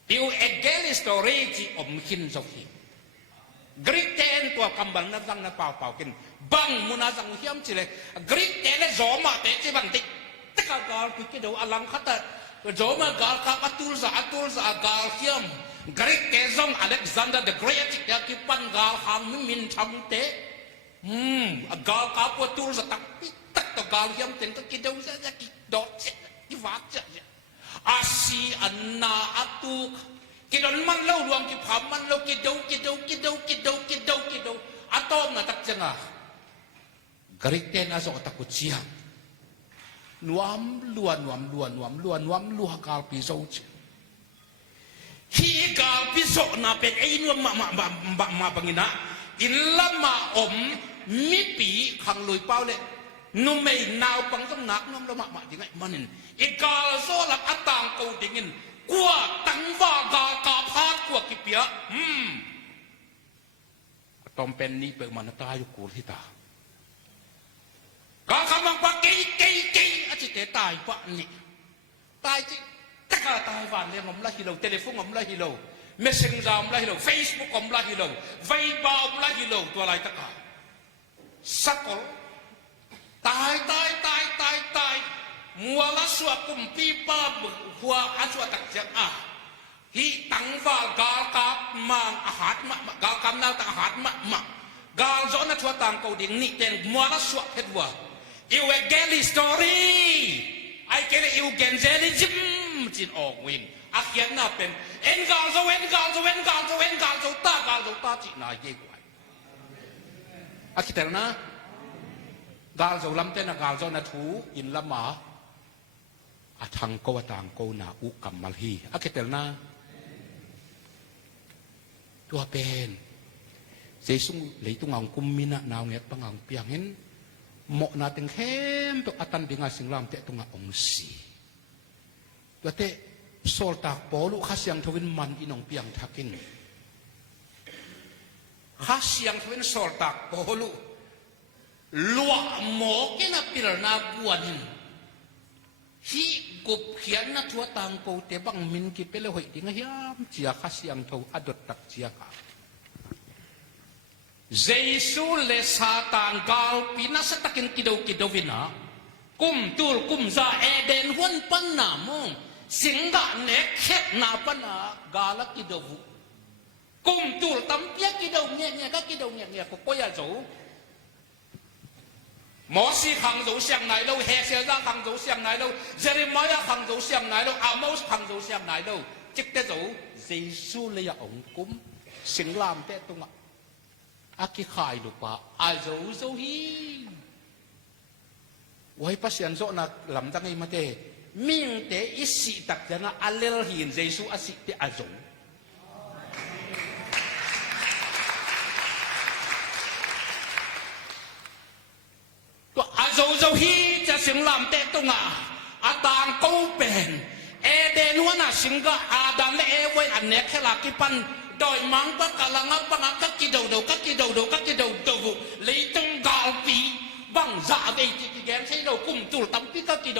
อยู่เอกเกลิสตอรี่จิอมหินจอฮี กรีกเตนตัวกำบังนักจังนักเป่ากินบังมุนาจังเฮียมจิเลยกรีกเตนเลยโจมาเตจิบังติตะกากาลพิกเดออลังขัดโจมากาลกาอัตุลซากาลเฮียมกรีกเตซองอเล็กซานเดอร์เดอะเกรทยากิปันกาลหางมินทำเตกาลกาปตุลซาตักปิตักตกาลเฮียมเต็นตะกิเดอซะกิดอดกิวักจะอาซีอันนาอัตุกิดอนมันเล่ารวมกิพามันเล่ากิดดูอัตอมนะตักจังอ่ะกรีกเตนะสกตักกุเชียนวมล้วนกาลปิโซฮีกาลปิโซนะเป็นไอ้นวมมาปังนะอินละมาอมมิปีขังลอยเป้าเลยนุ่มไม่นาวปังต้องหนักนุ่มละมาจริงไงมันอีกาลโซลับอัตตังกูดิ่งินกลัวตังว่ากากาพาดกลัวกิเปียต้องเป็นนี้เปิดมันตายอยู่กูที่ตากาคำมังปะกีอาจิเตตายปะนี่ตายจิตะกาตายวันเลยผมละฮิโลเทเลโฟนผมละฮิโลเมสเซนเจอร์ผมละฮิโลเฟซบุ๊กผมละฮิโลไวบาร์ผมละฮิโลตัวอะไรตะกาสักคนตายมัวละสวกุมปีป้าหัวอาสวตักเจ้าฮีตังว่ากาลกาบมังอาหารมากาลกำนาตังอาหารมากาลโจนัทวัตังกูดิ่งนี่เต็งมัวละสวเพดวัวอิวเกลิสตอรี่ไอเกลิอิวเกนเจลิจิมจินออกวิ่งอาเขียนน่าเป็นเอ็นกาลโจตากาลโจตาจิน่าเย่กว่าอาคิดแต่นะกาลโจลำเต้นกาลโจนัทูอินละมาอาทังโกวตังโกนาอุกัมมัลฮีอาคิดแต่นะตัวเป็นเจสุงเลยตุงเอากุมมินะนาวเงียบปังเอาเปียงเห็นหมกนาตึงเข้มตัวอัตันดิ่งอาสิงลามเตะตุงอาองสีตัวเตะโซลตากปอลุข้าเสียงทวินมันอินองเปียงทักินข้าเสียงทวินโซลตากปอลุลัวหมกกินปิลนาบวนินฮีกุบเขียนนัทวตังโกเตบังมินกิเปเลหอยดิ่งเฮียมเจียข้าเสียงทวอดตักเจียกาเจสุเลซาตานกาลปินัสตักินกิโดวินากุมตูลกุมซาเอเดนฮวนปันนามงสิงกะเนกเขตนาปนากาลกิโดวุกุมตูลตั้มเปียกิโดเนี่ยก็กิโดเนี่ยก็ยาโจ摩西杭州上来了，黑先生杭州上来了，耶利米亚杭州上来了，阿摩斯杭州上来了，即得做耶稣你呀องกุมสิงลามเตตุงะอากิขายลูกปะอาโจฮีไว้ปัสยันโซนักลำตั้งไงมาเตมิงเตอิสิตักจังอาเลลหินเยซูอาสิเตอาโจตัวอาโจฮีจะสิงลำเตตุงะอาตางกูเป็นเอเดนวนาสิงกะอาดัมและเอเวอันเนคลากิปันโดยมังปะกะลังปะงะกักกิโดเลยตังกาลปีบังซาเดจิกิแกมใช้เรากุมตุลตัมปีกักกิโด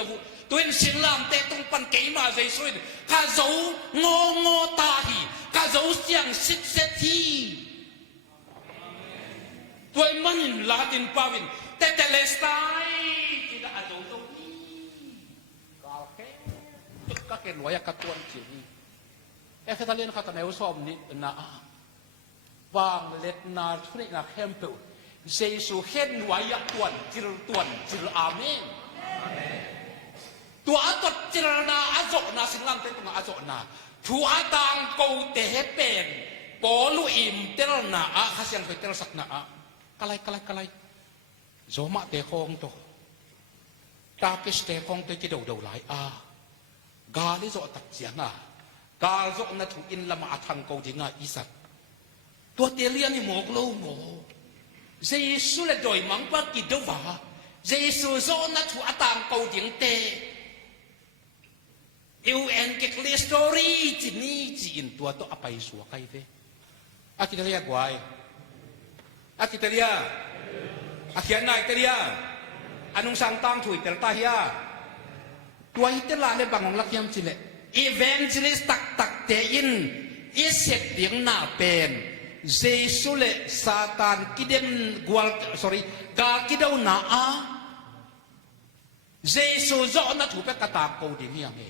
ตัวเสิงลำเตตุงปันเกมาใจสวยข้าโจงอตาฮีข้าโจเสียงสิทเซทีตัวมันลาดินปาวินเตเลสไตที่ได้อาโจฮีกาลเกก็เห็นว่าอยากกระตุ้นจิตเอฟเฟกต์เลียนข้าตอนนี้ว่าชอบนี่นะวางเล็ดนาทุนินาเข้มเปิลเจสุเห็นว่าอยากตวนจิรอาเมนตัวอัตจิรนาอาโจนาสิงลำเต็มตัวอาโจนาทัวตังกูเตะเป็นปอลุอิมเตลนาอาข้าเสียงไปเตลสักนาอากะไลโจมาเตะคงโตตาพิสเตะคงเตะกิโดหลายอากาลิโจตักเสียงกาลโจนัทุอินละมาทังกูดิ่งอิสัตตัวเตลียนี่หมกโลโมเจสุเลโดยมังปะกิโดวาเจสุโจนัทุอตังกูดิ่งเตอิวเอ็นเกคลิสตอรี่จีนี่จีนตัวโตอภัยสัวใครเตอากิเตเลียกวายอากิเตเลียอาเขียนนายเตเลียอนุสังตังถุยเตลตาฮิยาตัวอิตลาเลบังของลักยามจิเลอีเวนต์ลิสตักเตอินอิเสกเดียงหน้าเป็น เจสุเลซาตานกิเดนกวลกากิดาวนาอาเจสุจอนัทหูเป็กตาโกดิ่งยังไง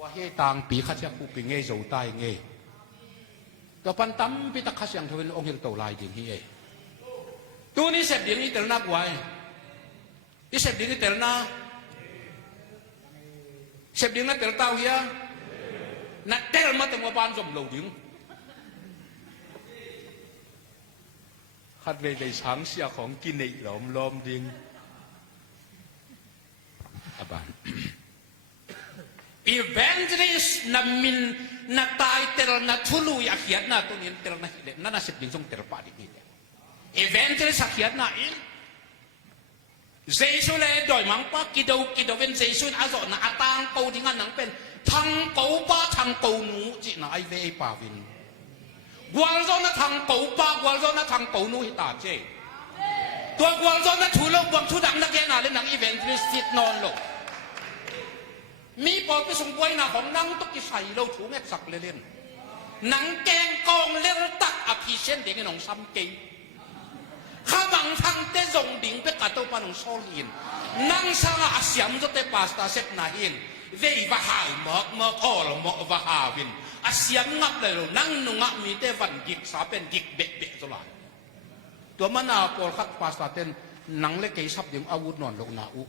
ว่าเหตุต่างปีขัดจะกูปิงเงยโจตายเงยตัวปันตั้มปีตะขัดยังทวินองค์เฮลโตลายดิ่งเฮตัวนี้เสพดิ่งนี้เตลนักไว้ที่เสพดิ่งนี้เตลนาเสพดิ่งนั้นเตลเต้าเฮียนัดเตลมาแต่ว่าบ้านจมเหลวดิ่งขัดเลยช้างเสียของกินในหลอมล้อมดิ่งอาบานevangelist na min na title na tulu yakiat na to ni tel na hile na nasip ding song terpa di ni evangelist yakiat na in jesu le doi mang pa kido ven jesu azo na atang ko dingan nang pen thang ko pa thang ko nu chi na ai ve pa vin gwal zo na thang ko pa gwal zo na thang ko nu hi ta cheตัวgwal zo na thulo bom thu dang na ke na le nang evangelist sit non loมีปอไปส่งไว้หน้าของนังตุกิใส่เราถูกแม่สักเล่นหนังแกงกองเล่นตักอภิเชนเด็กไอ้หนองซ้ำเกยข้าบังทางเตจงดิ่งไปกัดตัวปานองโซลินนังสังอาเสียมจะเตปาสตาเซตนาหินเวย์ว่าหายหมอกออลหมอกว่าหาวินอาเสียมงับเลยนั่งนุ่งมีเตวันกิกสาเป็นกิกเบะเบะตัวละตัวมันอาปอลคักปาสตาเตนหนังเล็กเกยซับดิ่งอาวุธนอนลงนาอุ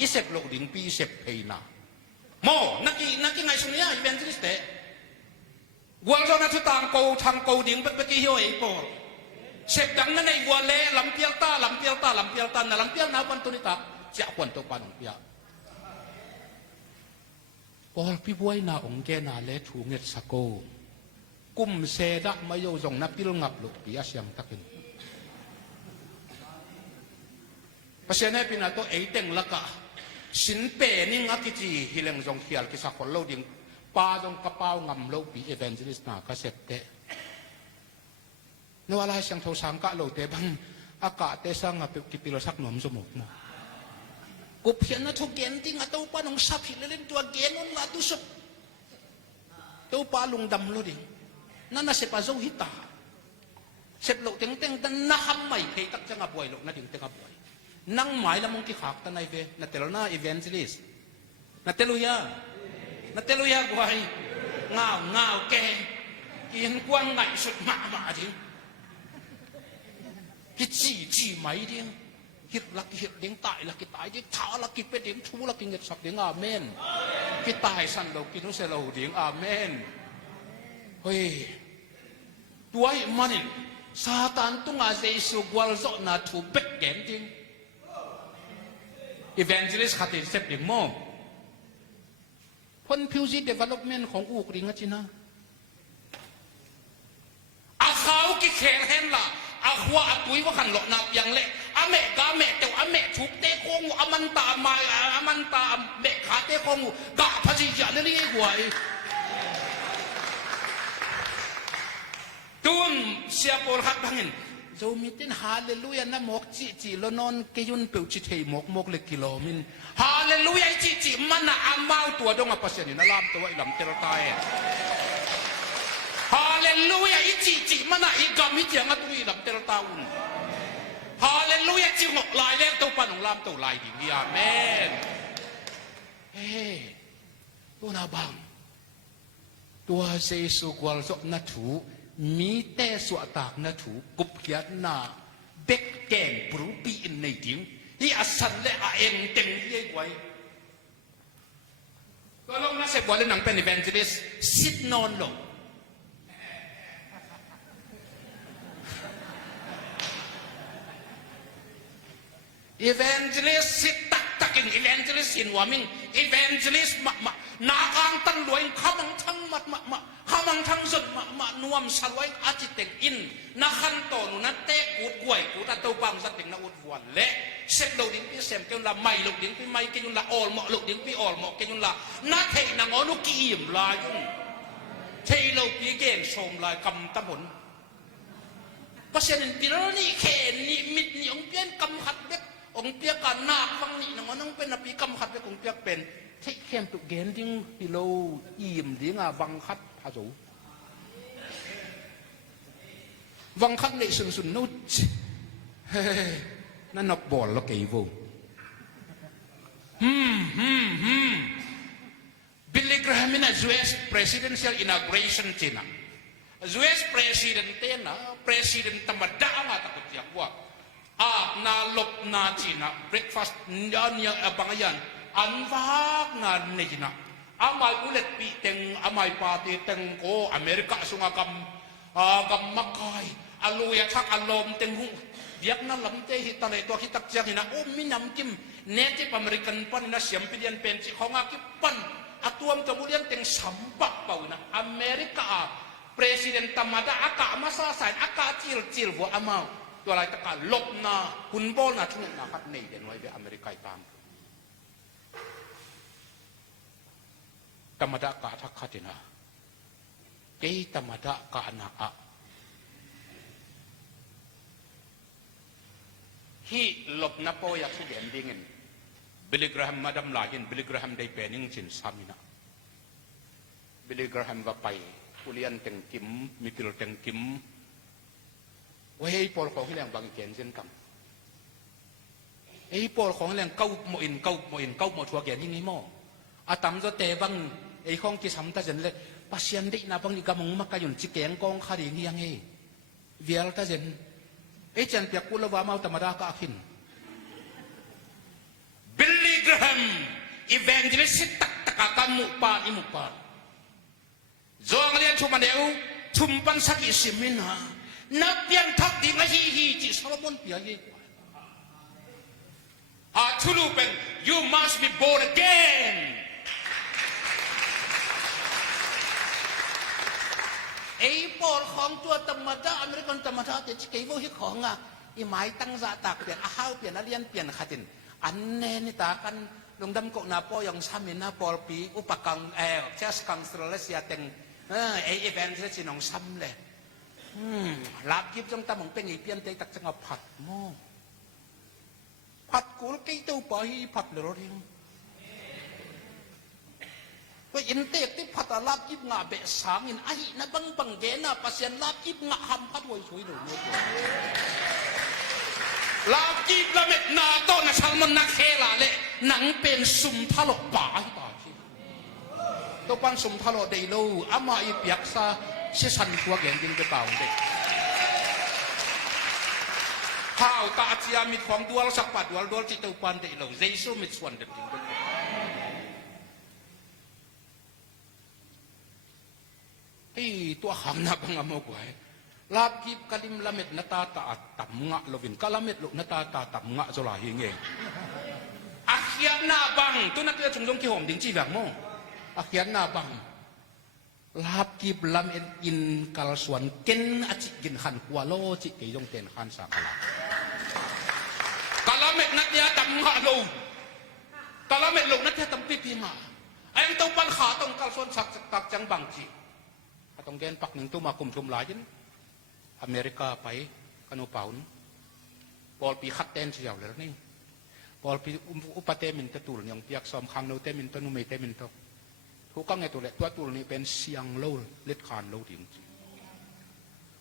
อิเสพโลดิ่งปีเสพเพยนาโมนักไงสุนียอีเวนต์ที่สเตะวัวเราหน้าทุต่างโกทางโกดิ่งเมื่อกี้เฮียไอ้ปอเสพดังนั้นในวัวเล่ลำเปียลตาน่ะลำเปียลนาปันตุนิตาจะควนตัวปันเปียปอพี่บวยนาองเกนาเล่ถูเงสโกกุมเซดะมาโยจงนับพิลงับลุกปีอาเซียมตะกินเพราะฉะนั้นพี่นาโตเอเต็งละกะสินเปนี่งักกิจีฮิเลงจงเขียลกิสักคนเล่าดิ่งปาจงกระเป๋างำเล่าปีเอเวนเจลิสต์นาก็เสพเตะนว่าอะไรเสียงโทสังกะเล่าเตะบังอากาศเตะสังกับกิปิโลสักหนุ่มสมุกมั้งกูเพียนนะทุกเกณฑ์ที่งัดตัวปานองสับหิเลนตัวเกณฑ์นั่นงัดตุสุตัวปาลุงดำลุดิ่งนั่นน่ะเสพอาโซฮิตาเสพโลเต็งแต่น่าทำไม่เคยตักจะงับบ่อยโลน่าดิ่งเต็งงับบ่อยนั่งหมายละมงที่ขากตันไอเวนัตเตลน่าอีเวนต์ลิสนัตเตลุยากวยเงาแกกินกวางไงสุดมาดิกิจีไหมดิฮิตลักฮิตเด้งตายลักกิตายดิท้าลักกิเป็ดเด้งทูลักกิเงินสับเด้งอาเมนกิตายสันเรากินุเซเราเด้งอาเมนเฮ้ยตัวมันนี่ซาตานตุงอาเจสุกวลโซนาทูเบ็กแกนดิงevangelist ขัดเสพดิ่งโม่คนพิวซี development ของอูกริงจินะอาเขากิเขนเห็นล่ะอาขวาตุยว่าขันหลอกนับอย่างเละอาเมกาเมเตวอาเมทุกเตะคงอามันตามาอามันตาเมขาเตะคงกะพจิจาเรื่องหวยตุนเสียโปรขัดบังเงินโจมิตินฮาเลลูยานะมกจีลนอนเกยุนเปิวจิเทมกเล็กกิโลมินฮาเลลูยาจีมันน่ะอัมมาตัวดงอภัสนินะลามตัวอิลำเตระตายฮาเลลูยาจีมันน่ะอีกามิเจียงตัวอิลำเตระตาอุนฮาเลลูยาจีงกลายเล่ตัวปานของลามตัวลายดิ่งอาเมนเฮ้ตัวนาบังตัวเซซุกวลโซนัทูมีแต่สวดตากนะถูกุบเขียนนาเบ็กแกงปรูปีอินในดิ่งที่อาสันและอาเองเต็งเยี่ยไว้ก็ลงนะเสกว่าเล่นหนังเป็นอีเวนต์ลิสซิดนอนลงอีเวนต์ลิสซิดตักกินอีเวนต์ลิสอินวามิงอีเวนต์ลิสนาคางตันรวยข้ามังทั้งข้ามังทั้งสุดนวมสลวยอาจิตเต็งอินนักขันโตนุนัดเตะกูดกวยกูตัดตัวปังสัตว์เต็งนักอุดวันเละเสพโลดิ้งพี่เสพเกี่ยวละไม่โลดิ้งพี่ไม่เกี่ยวละออลหมอโลดิ้งพี่ออลหมอเกี่ยวละนัดเทนังอนุกีมลายเทโลพี่เก่งชมลายกำตะผลเพราะฉะนั้นปีนี้เขนนี่มิดนี่องเปียนกำขัดเด็กองเปียกันนาคฟังนี่นังน้องเป็นอภิกำขัดเด็กองเปียเป็นที่เข้มตุกเกนดิ้งพิโลอิ่มดิ้งบังคัดพาจู วังคันในสุนนุชเฮ้นั่นนักบอลแล้วเกี่ยวบิลลี่แกรแฮมน่ะ U.S. presidential inauguration จีน่ะ U.S. president เต้นนะ president ธรรมดามาตะกุดอย่างว่านาลบนาจีน่ะ breakfast เนี่ยบางอย่างอันวักนาเนี่ยจีน่ะอามายอุเลตปีเต็งอามายปาร์ตี้เต็งโกอเมริกาสุงากำมักไก่อลูยชักอารมณ์เต็งหูเบียกนั่นลำเตหิตอะไรตัวคิดตักเจียงหินะโอ้มีน้ำจิ้มเนติอเมริกันปันนะเสียมพิเดียนเป็นจีของอากิปันAtuam kemudian teng sampak pauna Amerika presiden tamada aka masa sain aka cil buat amal tu lai taka lopna hunbol na thung na khat nei den wai be Amerika tam tamada ka thak khatina kei tamada ka na a hi lopna po ya thu den dingin Billy Graham madam lahin Billy Graham day pening chin samina Billy Graham va pai kulian teng kim mikil teng kim wei pol khong hilang bang ken chen kam ei pol khong hilang kau mo in thua gen ni mo atam zo te bang ei khong ki sam ta jen le pasien dei na bang ni gamong makayun chi keng kong khari ni yang e vial ta jen ei chan pia kula wa mau tamada ka akhin Billy Graham evangelist tak kamu pa imupa Zong lian cuma deu cumpan sakit simina napian tak di ngahi ci Solomon pia ye tulupen you must be born again pol khong tua tamada American tamada te ci kei bo hi khong i mai tang za tak pian hau pian alian pian khatin anne ni ta kan lungdam ko na po yang samina pol pi upakang just kang Australia teng event se chinong sam le lap kip jong tamong peng i pian te tak changa phat mo phat kul kei tu pa hi phat le ro ring ko in te ti phat lap kip nga be sang in ai na bang ge na pasien lap kip nga ham phat woi chui do lagi lamet na to na salmon na khela le nang pen sum thalok pa hi ta chi to pan sum thalo dei lo ama i piak sa si san khua gen ding ke taung de hao ta chia mit khong dual sak pa dual chi to pan dei lo jesu mit swan de dingตัวหำนับงามกว่าลาบกิบกะลิมละเม็ดนาตาตาตับงะลวินกะละเม็ดลุนาตาตาตับงะจลาเฮงเองอาเขียนหน้าบังตัวนักเรียนจงยงกี่หอมดิ้งจีแบบโม่อาเขียนหน้าบังลาบกิบละเม็ดอินกาลสวนเกินอาจิกินขันกัวโลจิกิยงเต็นขันสักละกะละเม็ดนักเรียนตับงะลูกะละเม็ดลุนักเรียนตับปีมาไอ้ตัวปัญหาตรงกาลสวนสักตักจังบังจีตรงเกณฑ์ปักหนึ่งตัวมาคุมชุมหลายจินอเมริกาไปกันอุปาวนปอลปีขัดเต้นเสียวเลยนี่ปอลปีอุปเตมินตะตูลยังเปียกซอมคังโนเตมินตะนุเมเตมินตะทุกกังไงตัวเล็กตัวตูลนี่เป็นเสียงโลเล็ดขานโลดิ่ง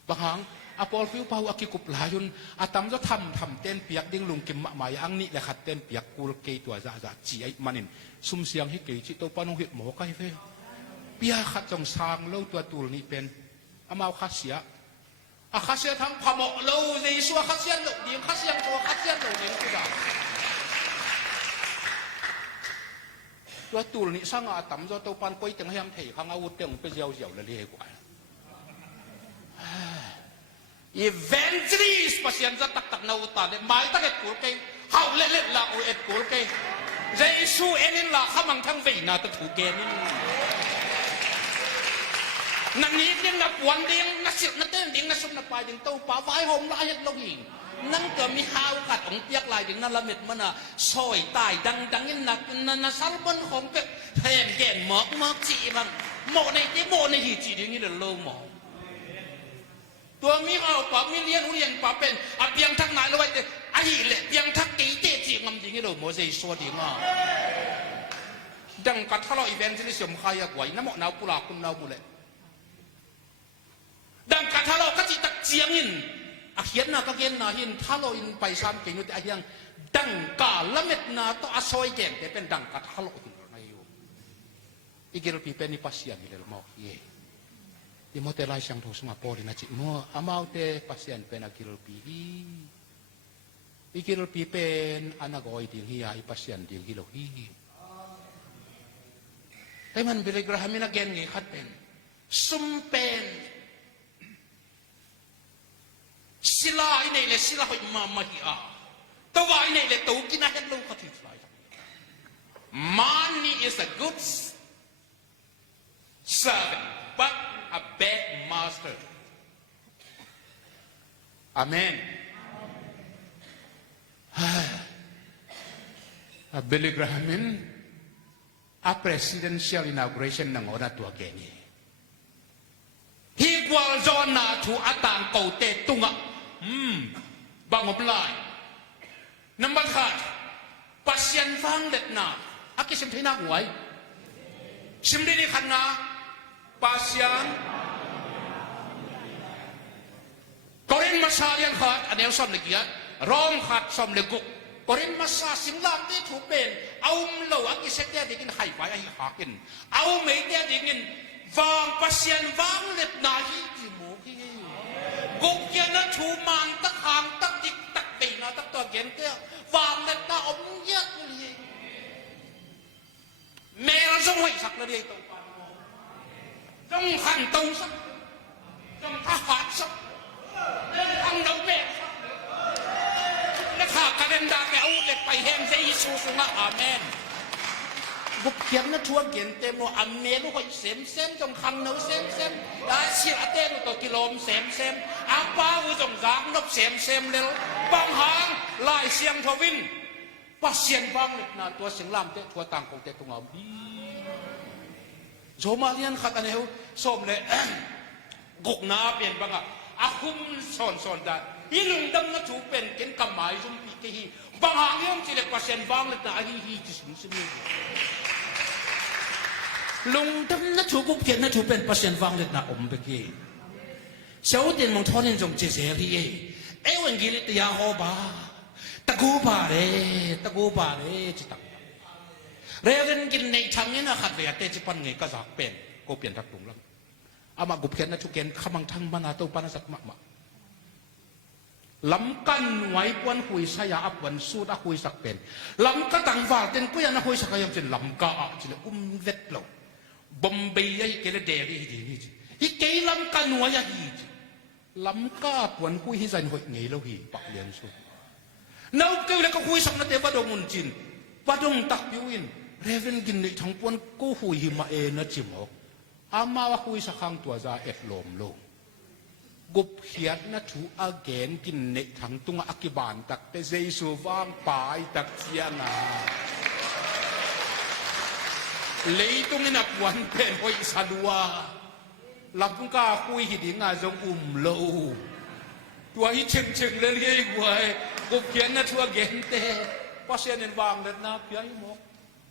บางครั้งอปอลฟิวเปาอากิกุปลายุนอาตามจะทำเต้นเปียกดิ้งลุงกิมมะหมายอังนี่แหละขัดเต้นเปียกกูเกยตัวจะจีไอมันนินซุ่มเสียงให้เกยจิตโตปานงเห็ดหมอไก่เฟ่เปียขัดจงสร้างโลตัวตูลนี่เป็นอามาขัดเสียขัดเสียทั้งพมอโลในส่วนขัดเสียโลดิ่งขัดเสียตัวขัดเสียโลดิ่งกูด่าตัวตูลนี่สร้างอาตามจะโตปานก้อยจังให้ยำเถี่ยข้างอาวุธเตียงไปเจียวเลยเรียกว่าevangelist pasien za tak na uta le mai ta ke kul ke hau le la o et kul ke jesu enin la khamang thang ve na ta thu ge ni na ni ding na puan ding na sit na ten ding na sum na pai ding to pa vai hom la het lo hi nang ka mi hau kat ong piak lai ding na la met mana soi tai dang in na sal bon khong ke hem gen mok chi bang mo nei hi chi ding ni le lo moตัวมีเอาปะมีเลี้ยงเลี้ยงปะเป็นอ่ะเพียงทักไหนแล้วไว้แต่ไอ้เละเพียงทักกี่เตะจีงำจริงนี่เราโมเสสวดงอ่ะดังกัดทะเลาะอีเวนต์ที่สมใครอะกว่าน้ำหมอกน้ำกุหลาบคุณน้ำมุเลยดังกัดทะเลาะก็จีตักจี สียงอินอาเขียนนาก็เกณฑ์นาหินถ้าเราอินไปซ้ำเก่งอยู่แต่ยังดังกาละเม็ดนาต้องอาศัยเก่งแต่เป็นดังกาถ้าเราอินอะไรอยู่อีกเรื่องเป็นนิพพานนี่เลยมอกเย่ที่มอเตอร์ไลน์ช่างทุกสมัยพอดีนะจิมัวอามาอุเตพัศยันเป็นอากิลปีอีกิลปีเป็นอนาคตดีฮีอาพัศยันดีกิโลฮีแต่มันเบลกราฮามินาเกนไงขัดเป็นซุมเป็นศิลาอินเอเลศิลาหอยมามาฮิอาตัวอินเอเลตัวกินอะไรลูกขัดที่ฟลาย Money is a good servant but a bad master Amen Billy Graham a presidential inauguration ng ona tua keni Higwal zona tu atang kau te tunga bangoblay Number 3 pasien fang let na aki sim thina huai sim di khan na pasien Korin masarian khat anel som le kia rom khat som le guk Korin masa sim lam ti thu pen aum lo aki sek dia dikin hai pai ai hakin au me dia dikin vang pasien vang let na hi ji mo ki guk kia na thu man tak hang tak dik tak pe na tak to gen te vang let na om yak li me ra song hoi sak la dei to pan mo trong khan tông sak trong tha hat sak thằng đâu mẹ nó thả cái đêm đa cái áo để phải hem dây su xuống á amen gục kiếm nó chua kiến tem nó amen nó gọi xem trong khăn nó xem đã xịt tên nó kilo xem áo ba vừa trong dáng nó xem lên băng hàng lại xiang thọ vin bắt xiên băng được là tua xiang làm tết tua tàng công tết tung áo đi số mà liên khát anh hiểu xôm lệ gục ná biển băng à akum son da ilung dam na chu pen ken kamai zum pi ke hi bang hang yom chi le pasien bang le ta hi chi sum sum lung dam na chu gup ken na chu pen pasien bang le na om be ke sau tiền mong thon in jong che se ri e wen gi le ta ya ho ba ta gu ba re chi ta re gen kin nei thang ni na khat ve te chi pan ngai ka zak pen ko pen tak tung lam ama gup ken na chu ken khamang thang mana to pana sak ma lắm căn ngoài quan hui saya áp vấn su đã hui sắc bền lắm các tàng vào tên quý anh hui sắc ayam trên lắm cả chỉ là vết lâu Bombay ấy cái là đẹp đi cái lắm căn ngoài ya hi lắm cả quan hui hi dành hội nghề lâu hi bạc liền su nấu kêu là các hui sắc nó tế bắt đầu muốn chín bắt đầu tắc biểu in reven gin này thằng quan cô hui hi mà nó chìm học ama hui sắc hàng tua ra ép lom lâuกุบเขียนนะถูอาเกนกินเนถังตุงอักบานตักแต่เจสูวางปายตักเสียนาเลยตุงนี่นับวันเป็นหอยสะดวกลำกาคุยหิดิงาจงโลตัวฮิเชิงเลยเลยหวยกุบเขียนนะถูอาเกนเตพอเสียนวางเด็ดนาเพียงหมก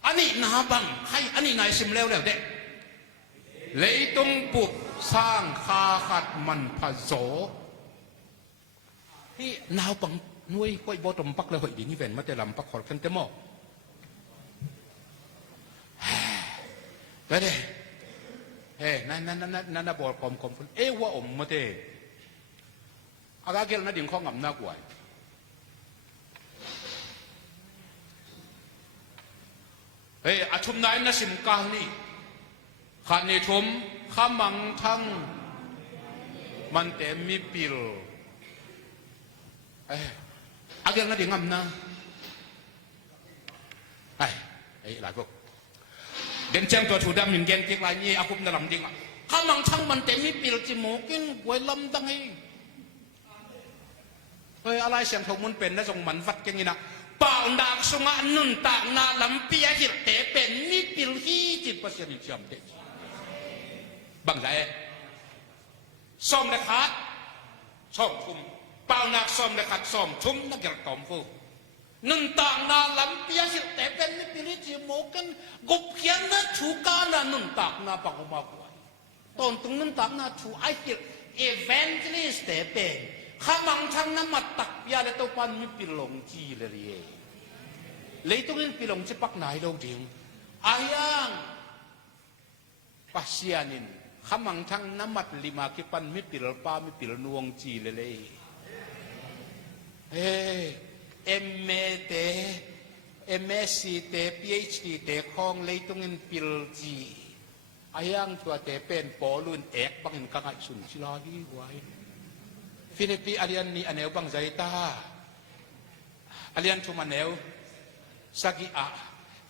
อันนี้นาบังให้อันนี้นายซิมแล้วเด็กเลยตุงปุบสร้างคาขัดมันผโสที่นาวปังนุ้ยค่อยบอตมปักเลยหอยดีนี่เป็นมาแต่ลำปักขอดกันเต็มหม้อไปเลยเฮ้นั่นบอกคอมว่าอมมาเตะอากาเกลนั่นดิ่งข้องกับนักวยเฮ้อาชุมนายนั่นสิมกานี่ขันในชมข้ามังทั้งมันเต็มมีปิลอาเกลนั่นดิ่งงำนะหลายพวกเดินแจ้งตัวถูดำหนึ่งเกณฑ์เกี่ยวกับนี่อาคุมนั่นลำดิ่งข้ามังทั้งมันเต็มมีปิลจิโมกินไว้ลำดังอะไรเสียงทงมันเป็นนะทรงมันวัดกันนี่นะเปล่าดากสงะนุ่นตากนาลำเปียหิตเตะเป็นมีปิลฮีจิตประเสริฐจำเตะบังใจส้มเลยขาดส้มคุมเปล่านักส้มเลยขาดส้มชุ่มนักเกี่ยวกับฟูนึ่งต่างนาลำเปียสิแต่เป็นนิพิริจิโมกันกุบเขียนนะชูกานะนึ่งต่างนาปักมาป่วยตอนตรงนึ่งต่างนาชูไอเกี่ยว evangelist แต่เป็นข้ามังทั้งน้ำมัดตักยาและตัวปันไม่ปิลงจีเลยตรงนี้ปิลงจะปักไหนโลกเดียงอายังปัสยานินข้ามังทั้งน้ำมัดลิมาคิปันไม่ปิลป้าไม่ปิลนวงจีเลยเอ็มเอเตMSc เต PhD เตของเลยตรงนี้ปิลจีอายังตัวเตเป็นปอลุนเอกบางเห็นกังไอสุนชิลาดีไว้ฟิลิปปีอาเรียนนี่อันเอวบางใจตาอาเรียนทุมันเอวสักอา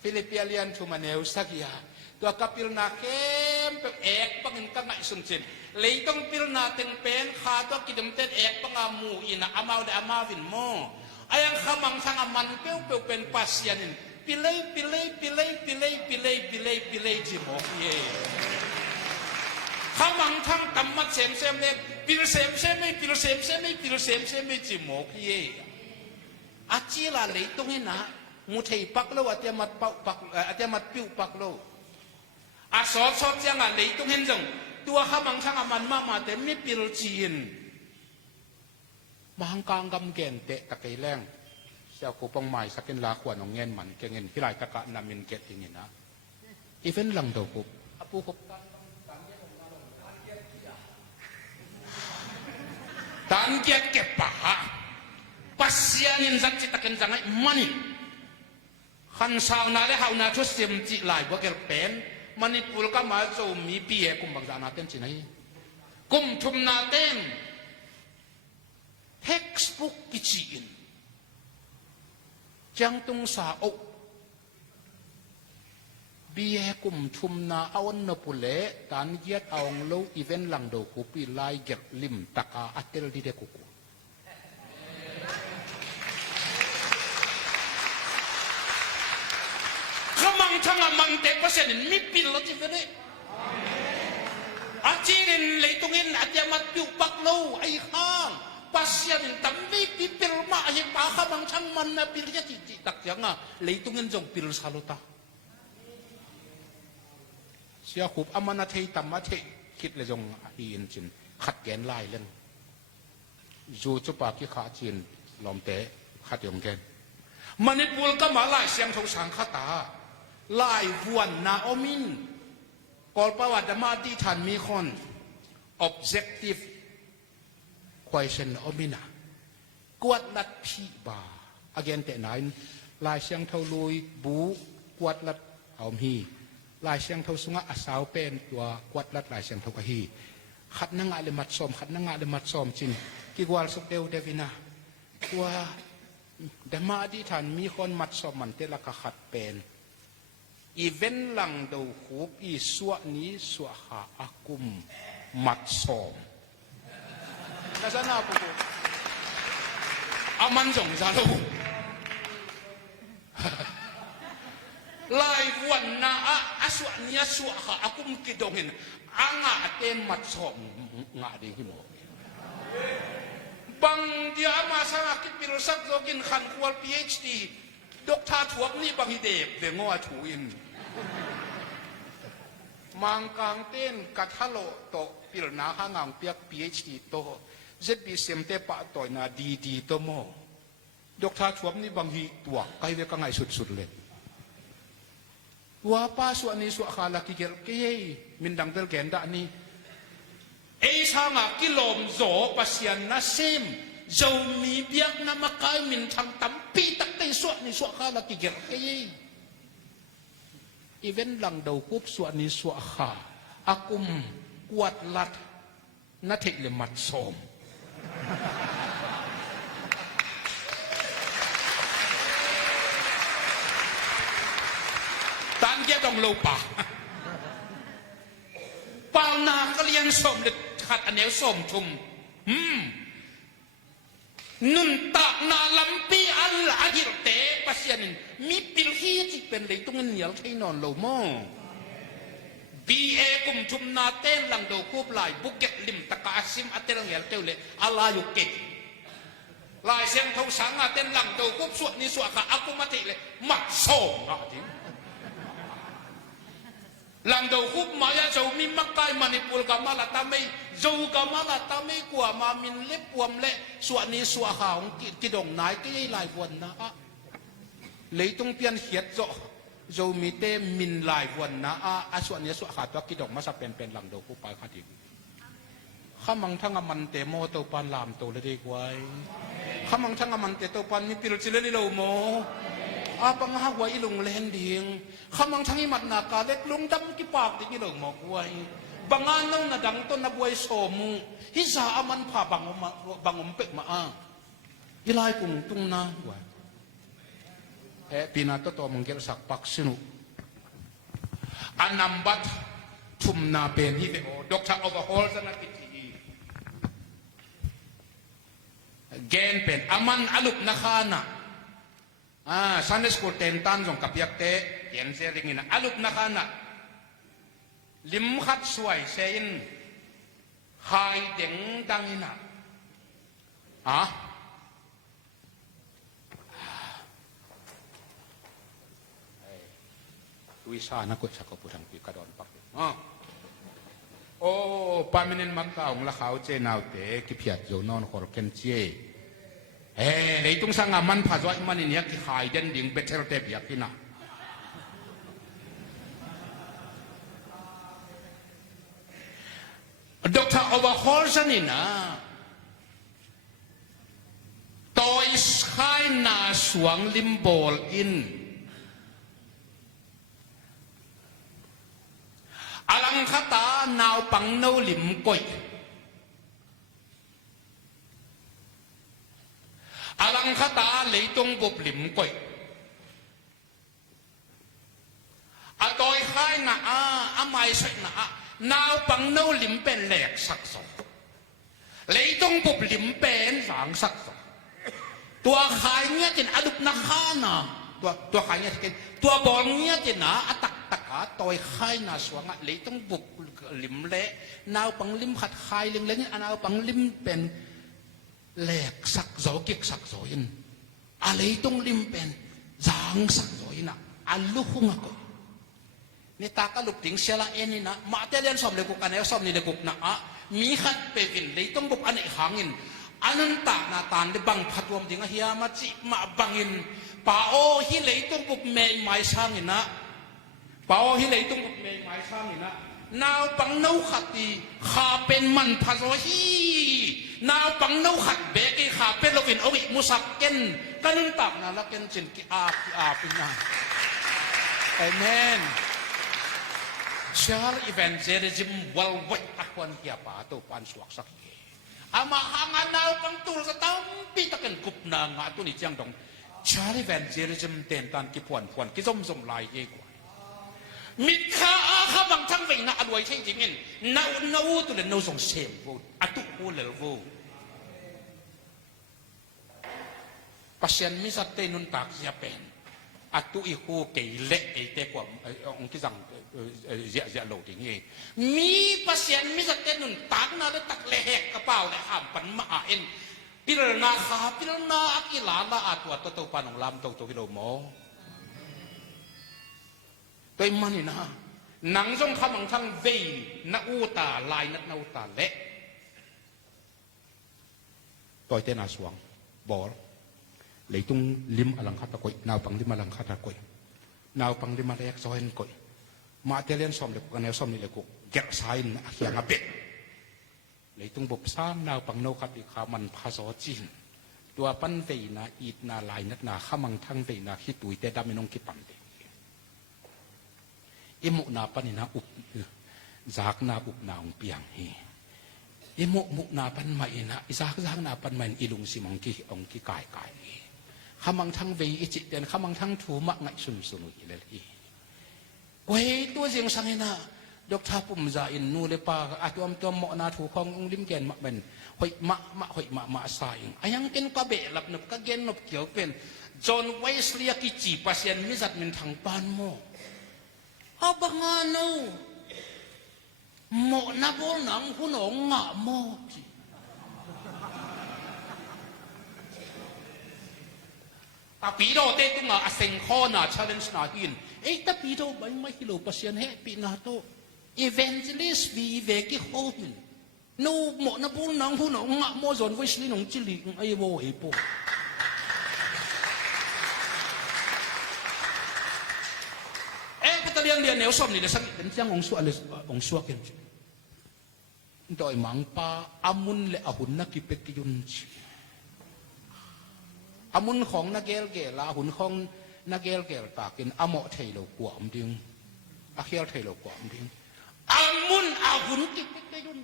ฟิลิปปีอาเรียนทุมันเอวสักอาตัวกับปิลนาเข้มเป็นเอกบางเห็นกังไอสุนชินเลยต้องปิลนาเต็งเป็นขาตัวกิดมเต็นเอกบางอามูอินะอามาเดอามาวินโมอายังขมังทางอามันเปียวเป็นปัสยานินปิเลยจิโมกเย่ขมังทางตำมัดเสมเลยปิลเสมไม่ปิลเสมไม่จิโมกเย่อาจีลาเลยตรงนี้นะมุทัยปักโลอาเตียมัดปักอาเตียมัดปิวปักโลอาสอดจังอ่ะเลยตรงนี้จังตัวขมังทางอามันมาแต่ไม่ปิลจีนบางกางกำเกนเตะตะไคร้แรงเจ้ากูปองใหม่สักเกินลาขวานของเงินมันเงินที่ไรตะกะนามินเกตอย่างนี้นะอีเวนต์หลังเดียวกูอาปูกูตันเกียเก็บปะปัสยานินสักจิตะเกินจังไงมันนี่ขันสาวนาได้หาวนาชุดเสียมจิไหลบัวเกลเป็นมันนี่ปูลก็มาโจมีปีเอกุมบางจานาเต้นจีไหนกุมทุมนาเต้นtextbook kiciin jang tung sa o biye kum thum na awan na pule tan giat awng lo event lang do ko pi lai ger lim taka atel di de ko khamang thanga mang te pasen mi pil lo ti fene achirin leitungin atyamat piu paklo ai khang pasien tambi pipil ma hi pa khamang chang man na pil ya ti tak yang a leitungen jong pil salota sia khup amana thei tamma thei kit le jong hi in chin khat gen lai len zu chu pa ki kha chin lom te khat yong gen manipul ka ma lai siang thau sang khata lai vuan na omin kol pawat ma ti than mi khon objective question omina kuat lat phi ba again te nine lai siang thau lui bu kuat lat aum hi lai siang thau sunga asau pen tua kuat lat lai siang thau ka hi khat na nga le mat som chin ki gwal sok deu devina tua dama di than mi khon mat som man te la ka khat pen event lang do khup i suwa ni suwa ha akum mat som nasana po ko aman jong sa lo lai wan na aswa ni aswa ha akum kidongin anga te mat som nga de himo bang dia ma sa kit pil sak jogin khan kwal PhD dokta thuak ni bang hidep de ngo thu in mang kang ten kathalo to pil na hangang piak PhD to ZB semte pa toy na DD to mo dokta thuak ni bang hi tua kai ve ka ngai sut le wa pa su ani su khala ki gel ke min dang del ken da ni ei sanga kilom zo pasian na sim zo mi biak na makai min thang tam pi tak te su ni su khala ki gel ke event lang daw kup su ani su kha akum kuat lat na thek le mat som tan ge dong lo pa pal na ka lian som de khat anel som thum nun tak na lampi al ahir te pasianin mi pil hi ti pen le tung nial thai non lo mo BA kum thum na ten lang do kup lai buket lim taka asim atel ngel teule ala yuke lai siang thau sang a ten lang do kup suat ni suat ka aku mati le mat som a ti lang daw hup maya zo mi makai manipul kamala tamay zo kamala tamay kwa mamin le puam le suani suahaong kidong nai kay lai buan na a leitung pian hiat zo mi te min lai buan na a suani suahat wa kidong masa pen lang daw hup pa khati khamang thanga man te mo to pan lam to le de kwai khamang thanga man te to pan mi pil chile li lo mo apang hawa ilong lending khamang thangi mat na ka lek lung dam ki pak ti ilong mo kwai bangan nang na dang to na buai somu hisa aman pha bangom pek ma a ilai kung tung na wa pinato to mangkel sak pak sinu anambat thum na pen hi o doctor overhaul sana kiti gen pen aman alup na khana Sunday school tentan jong kapyak te yen se ringin alup na kana lim khat suai sein hai deng dangina tuisa na ko sa ko pudang pi kadon pak paminin magkaong lakaw che naute kipyat jo non khor ken che lấy tung sang ngaman phá doai manin yak ki khai den ding better te biak kina Dr. Overhaul sanina toys khai na suang limbol in alang khata naw pang no lim koi alang khata leitung bup lim koi atoi khai na amai sai na naw pang no lim pen lek sak so leitung bup lim pen sang sak so tua khai nya tin adup na khana tua khai nya tin tua bol nya tin na atak taka toi khai na swanga leitung bup lim le naw pang lim khat khai ling leng anaw pang lim pen lek sak zo kik sak zo in alei tung lim pen zang sak zo in alu hung ako ni taka lup ting sela enina ma te len som le kuk ane som ni le kuk na mi khat pe vin lei tung bup ane hangin anun ta na tan de bang phatwam ding hiya ma chi ma bangin pa o hi lei tung bup me mai sangina pa o hi lei tung bup me mai sangina naw pang nau khati kha pen man phazo hi naw pang nau khat be ki kha pen lovin owi musak ken kanun tak na la ken chin ki a pina amen share evangelism worldwide akwan kia pa to pan suak sak ama hanga naw pang tul sa tam pi taken kup na nga tu ni chang dong share evangelism ten tan ki puan ki zom lai yeมิดข้าข้าบังทั้งเวน่าอร่อยใช่จริงเงินน่าตัวเล่นน่าส่งเสียงวูอัตุวูเลวูปัศยันมิสัตเตนุนตากเสียเป็นอัตุอีคูเกยเละเอเตกว่าองค์ที่สั่งเสียโหลดอย่างนี้มีปัศยันมิสัตเตนุนตากน่าได้ตักเละกระเป๋าและห้ามปันมาเอ็นพิจารณาข้าพิจารณาอักิลาละอาตัวโตปานของลำโตกิโลโมตัวมันนี่นะหนังส่งคำของทั้งเวย์นักอูตาลายนักอูตาเละตัวเตน่าสวงบอลเลยตุ้งลิมอลังคาตะกอยนาวปังลิมอลังคาตะกอยนาวปังลิมอะไรกซอยนกอยมาเตเลียนซ้อมเด็กกันแนวซ้อมนี่เลยกูแกะสายนะเขียงอาเป็ดเลยตุ้งบบสร้างนาวปังโนคัดอีขามันภาษาจีนตัวปั้นเวย์นะอีดนาลายนักนาข้ามังทั้งเวย์นะคิดตุยแต่ดำไม่นงคิดปั่นอิมุนาปันนาอุบจากนาอุบนาองเปียงเฮอิมุนาปันไม่นะจากนาปันไม่อิลุงสิมังกีองกีกายขมังทั้งเวอิจิตเดนขมังทั้งถูมักไงสุนอิเลลีเว้ยตัวเสียงสังเนะดอกทาปุ่มใจอินนูเลปาอาตัวมตัวหมอนาถูของลิมเกนมักเป็นหอยมะสายอายังเป็นกระเบะหลับหนุบกระเกนหนุบเกี่ยวเป็นจอห์นไวส์เลียกิจีปัสยันมิสัตมินทางปานโมabangano mo na bol nang hunong nga mo tapi do te tu nga aseng kho na challenge na hin tapi do bai mai hilo pasien he pi na to evangelist vi ve ki ho hin no mo na bul nang hu no nga mo zon voice li nong chili ai wo e po patalian lian neo som ni le sang den chang ong su ken doi mang pa amun le ahun na ki pek ki yun chi amunของนักเกลเกลาหุ่นของนักเกลเกลตากินอโมเทโลกวามดิงอาเคียลเทโลกวามดิงอามุนอาหุ่นกิบกยุน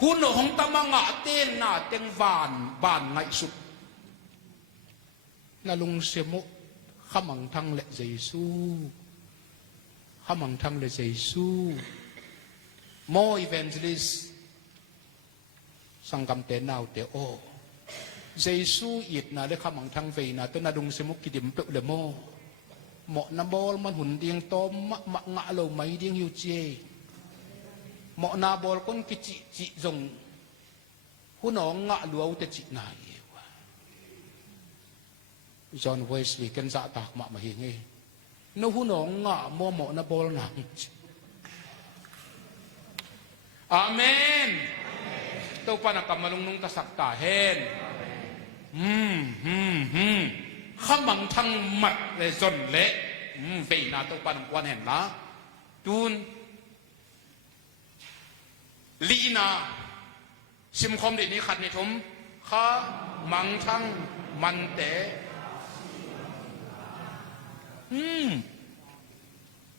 หุ่นของตะมังอาเต้นนาเต็งวานบานไงสุดนาลุงเสมุขมังทังเลเจซูขมังทังเลเจซูโมอีเวนเจลิสสังกัมเตนาวเตโอเจซูอิดนะได้คำของทางเวนะตัวนาดุงสมุกิดิมเปเลโมเหมาะนาบอลมันหุ่นเดียงตอมมะงะโลไม่เดียงยูเจเหมาะนาบอลคนกิจิจงหุ่นองงะลัวอุตจินายจอห์นเวสลีย์กันจะตากมะมาเฮงนู่หุ่นองงะมัวเหมาะนาบอลนังอาเมนตัวปานักกรรมลุงนุ่งตะสักตาเฮนข้ามังทั้งหมัดเลยจนเละเวนาตัวปานกวนเห็นนะจูนลีนาซิมคอมดินี้ขัดในทุมข้ามังทั้งมันเตะ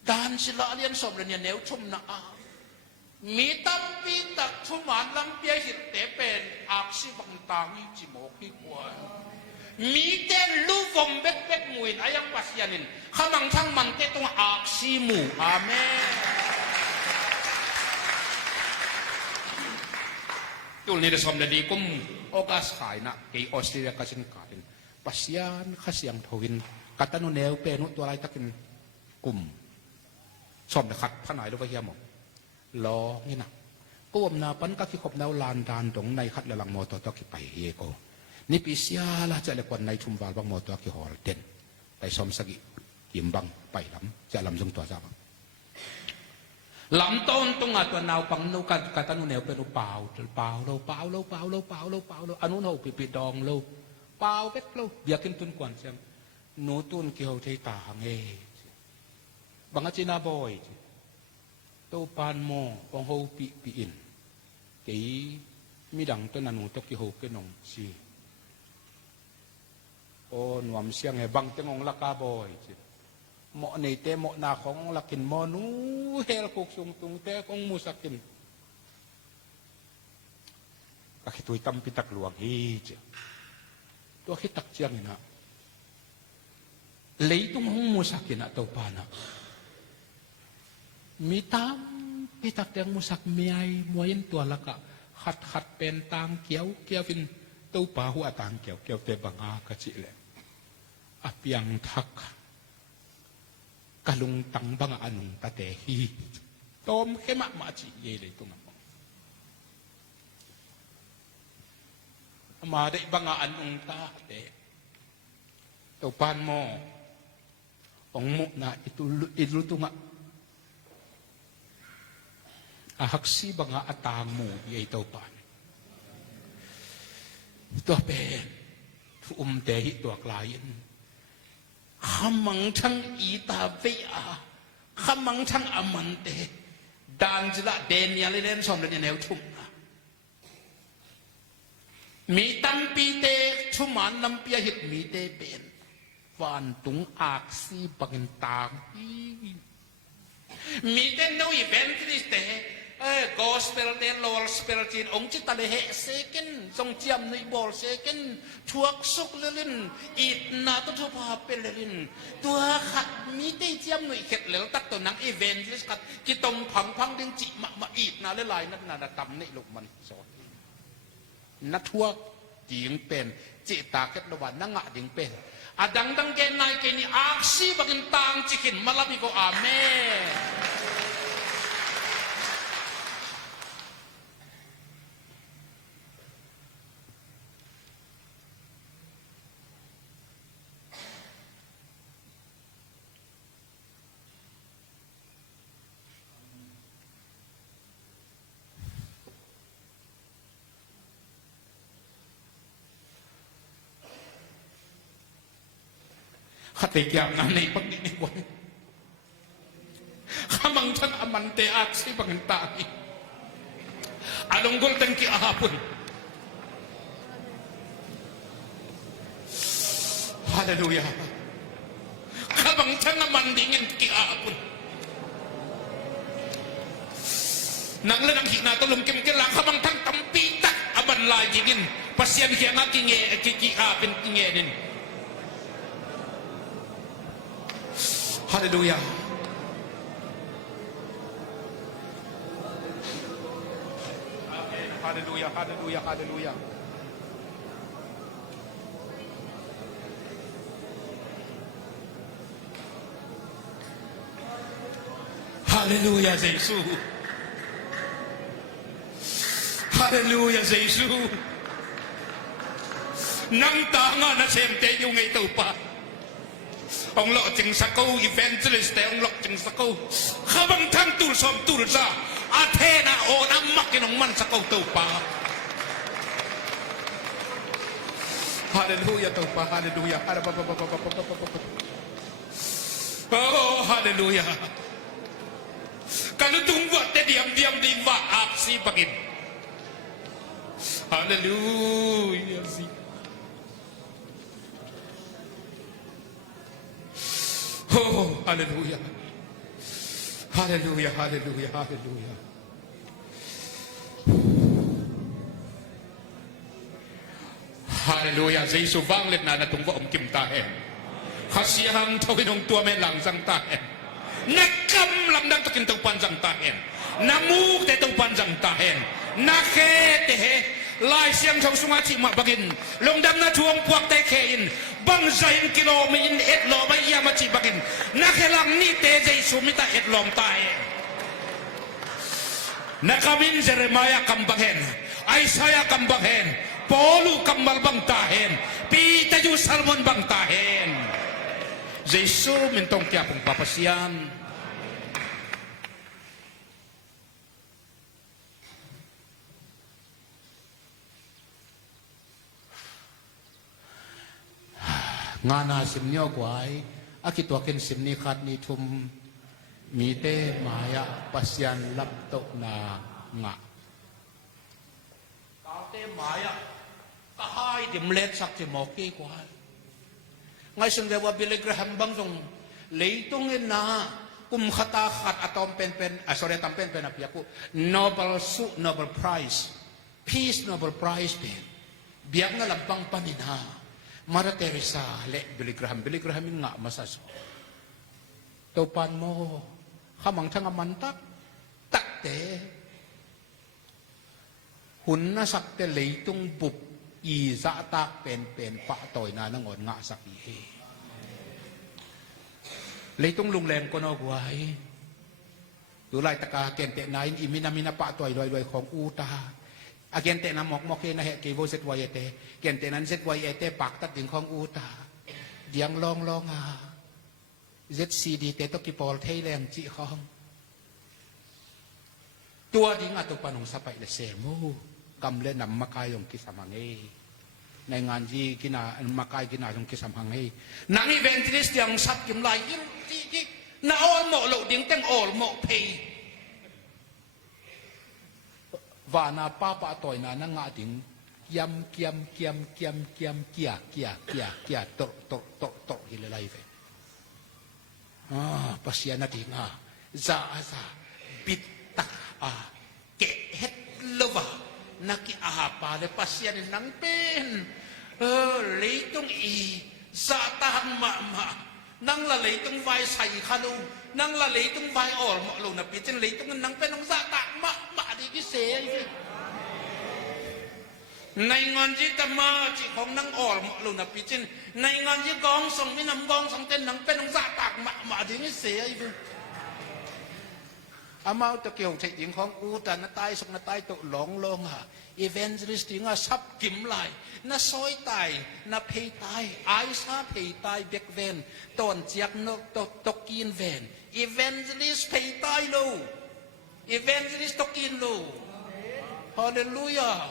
ดานศิลาเลียนสมเรียนเนวชมนะมีตั้มปีตักชุมานลำเปียหิตเตเป็นอักษิบังตาวิจิโมกิกวนมีเต้นลูฟมเบ็ดเบ็ดมวยอายังปัสยานินขมังทั้งมันเตตรงอักษิมูอาเมนตุลนี้จะสมเด็จดีกุมโอกาสขายนะเกยออสเตรเลียก็เช่นกันปัสยานข้าเสียงทวินกัตนุเนวเป็นตัวอะไรตะกินกุมสมเด็จขัดพระนายลูกพระเฮียหมกรอนี่นะก็วมนาปันก็คิดขบนาลานดานตรงในขัดละลังมอตัวตอกิไปเฮโกนี่ปีเสียละจะเล็กวันในชุมวาลบางมอตัวกิหอลเด่นไปสมสกิยิมบังไปลำจะลำทรงตัวจ้าลำต้นตรงตัวนาวปังนูกัตนุเนวเป็นเปล่าเปล่าเราเปล่าเราเปล่าเราเปล่าเราเปล่าเราอนุโนปีดองเราเปล่าเป็ดเราเบียกินตุนกวนเสียงโนตุนเกี่ยวเทตาเงบางอาจินาบอยตัวปานโมองโฮปีอินกี่มีดังตัวนันหูตกิโฮกนงซีโอ้หนวมเสียงไงบังเตงองลักาบอยเหมาะในเตเหมาะนาของลักินมอนูเฮลกุกซุงตุงเตของมูสักินก็คิดตัวตั้มพิตักหลวงฮีจตัวคิดตักเจียงนะเลยตุงหงมูสักินอะตัวปานะมีตามพิทักษ์ยังมุสักเมียมวยตัวละกะขัดเป็นตางเกี่ยวฟินตู้ป่าหัวตางเกี่ยวเตบังอากระจิเลยอเปียงทักกะลุงตังบังอานุงตะเตฮีตอมเข้มมาจิเยเลยตรงนั้นมาได้บังอานุงตาเตตัวปานโมองมุนาอิตุตุงะahaksi banga atamu yaitu panตัวเป็นtehiตัวklien khamang thang ita vea khamang thang amante dan jila denial len som len neu thum mi tampi te thuman lampia hit mi te pen van tung aksi bangin tang mi te no evangelist te gospel เตลอลสเปรจินองค์จิตตะเลเหเซกินทรงเจียมในบอลเซกินทวกสุกเลลินอีดนาตุทุพาเป็นเลลินตัวขัดมีได้เจียมหน่วยเข็ดเหลวตักตัวนังอีเวนต์ลิสกัดจิตงพังดึงจิมาอีดนาเลลายนั่นนาตำนี่ลูกมันสอนนัทวกจิงเป็นจิตาเก็บระหว่างนังอะดิงเป็นอะดังเกนายเกนี่อาซีบักินตางจิกินมาลาบิโกอาเม Hati kaya nga na ipag-iniwan. Kamangtan amante at si pangintani. Anong gultan ki ahapon? Hallelujah. Kamangtan amandingin ki ahapon. Nanglanang hinatulong kimkila kamangtan tampitak aban lagingin. Pasyan kaya nga kikiapin kingenin. Hallelujah. Hallelujah, hallelujah, hallelujah. Hallelujah, Jesus. Hallelujah, Jesus. Nang tanga na siyempre yung ito pa. Ông lộ chừng sa câu evangelist ông lộ chừng sa câu habang thang tu som tu sa Athena o nam makinong man sa câu tu pa. Hallelujah tu pa, hallelujah. Oh, hallelujah. Kalau tunggu te diam-diam di waap si bagin. Hallelujah si. Oh, hallelujah. Hallelujah, hallelujah, hallelujah. Hallelujah. Giêsu vang lên na tung vọng kim ta hen. Khasiang thâu nong tua men lang sang ta hen. Nakam lam dang takin tong pan sang ta hen. Namuk te tong pan sang ta hen. Nakhe te he. Lai siang thâu sunga chi ma bagin. Long dam na chuang puak te khein. Bang zain kilo mi in et lo ba ya ma chi bagin. Nakhelang ni te Giêsu mi ta et lom ta hen. Nakamin Jeremiah kambanghen. Isaiah kambanghen. Polu kambal bang tahen. Pita yu salmon bang tahen. Giêsu mintong kaya pong papasyan. Nga na simnyo kway. Akitwakin simni kat ni tum. Mite maya pasyan lapto na nga. Kate maya. Kahay dimlet sak ti moki kwal. Ngay sung dewa Billy Graham bang sung leitongin na kumkhatakhat atom pen tampen apiaku Nobel Prize Peace Nobel Prize pen biyak nga lampang panina Mara Teresa le Billy Graham nga masaso topan mo kamang tanga mantak takte hun na sakte leitong bup Iza ta pen pa toy na nangon nga sa ihi. Leitong lunglem ko no guay. Tulay taka kente na imina pa toy loy kong uta. Agente na mok na he kibo set wayete. Kente nan set wayete paktat din kong uta. Diang long ha. ZCD te to kipol thay lem chi kong. Tua ding ato panong sapay le semo. Kamle na makayong kisamangay. Na nganji kina makay kina yung kisamangay. Nang evangelist yang sap kim lai na all mo lo ding teng all mo pay. Vana papa toy na nga ding kiam kia tor hilalay fe. Ah pasya na ding za bitak ke het lova. Nakiahapale pasyan ng pen. Leitong sa tahang mama. Nang laleitong vai say kanu. Nang laleitong vai or mo na pitin leitong ng pen ng sa tahang di gisay. Naingan ji tama chi kong ng or mo na pitin. Naingan ji gong song minam gong song ten ng pen ng sa tahang di gisay. Amaw to kiyo sa yung kong uta na tayo sok na tayo to long ha. Evangelist yung sap kimlay na soy tay na pay tay ay sa pay tay back then ton tiyak no tokin ven evangelist pay tay lo evangelist tokin lo hallelujah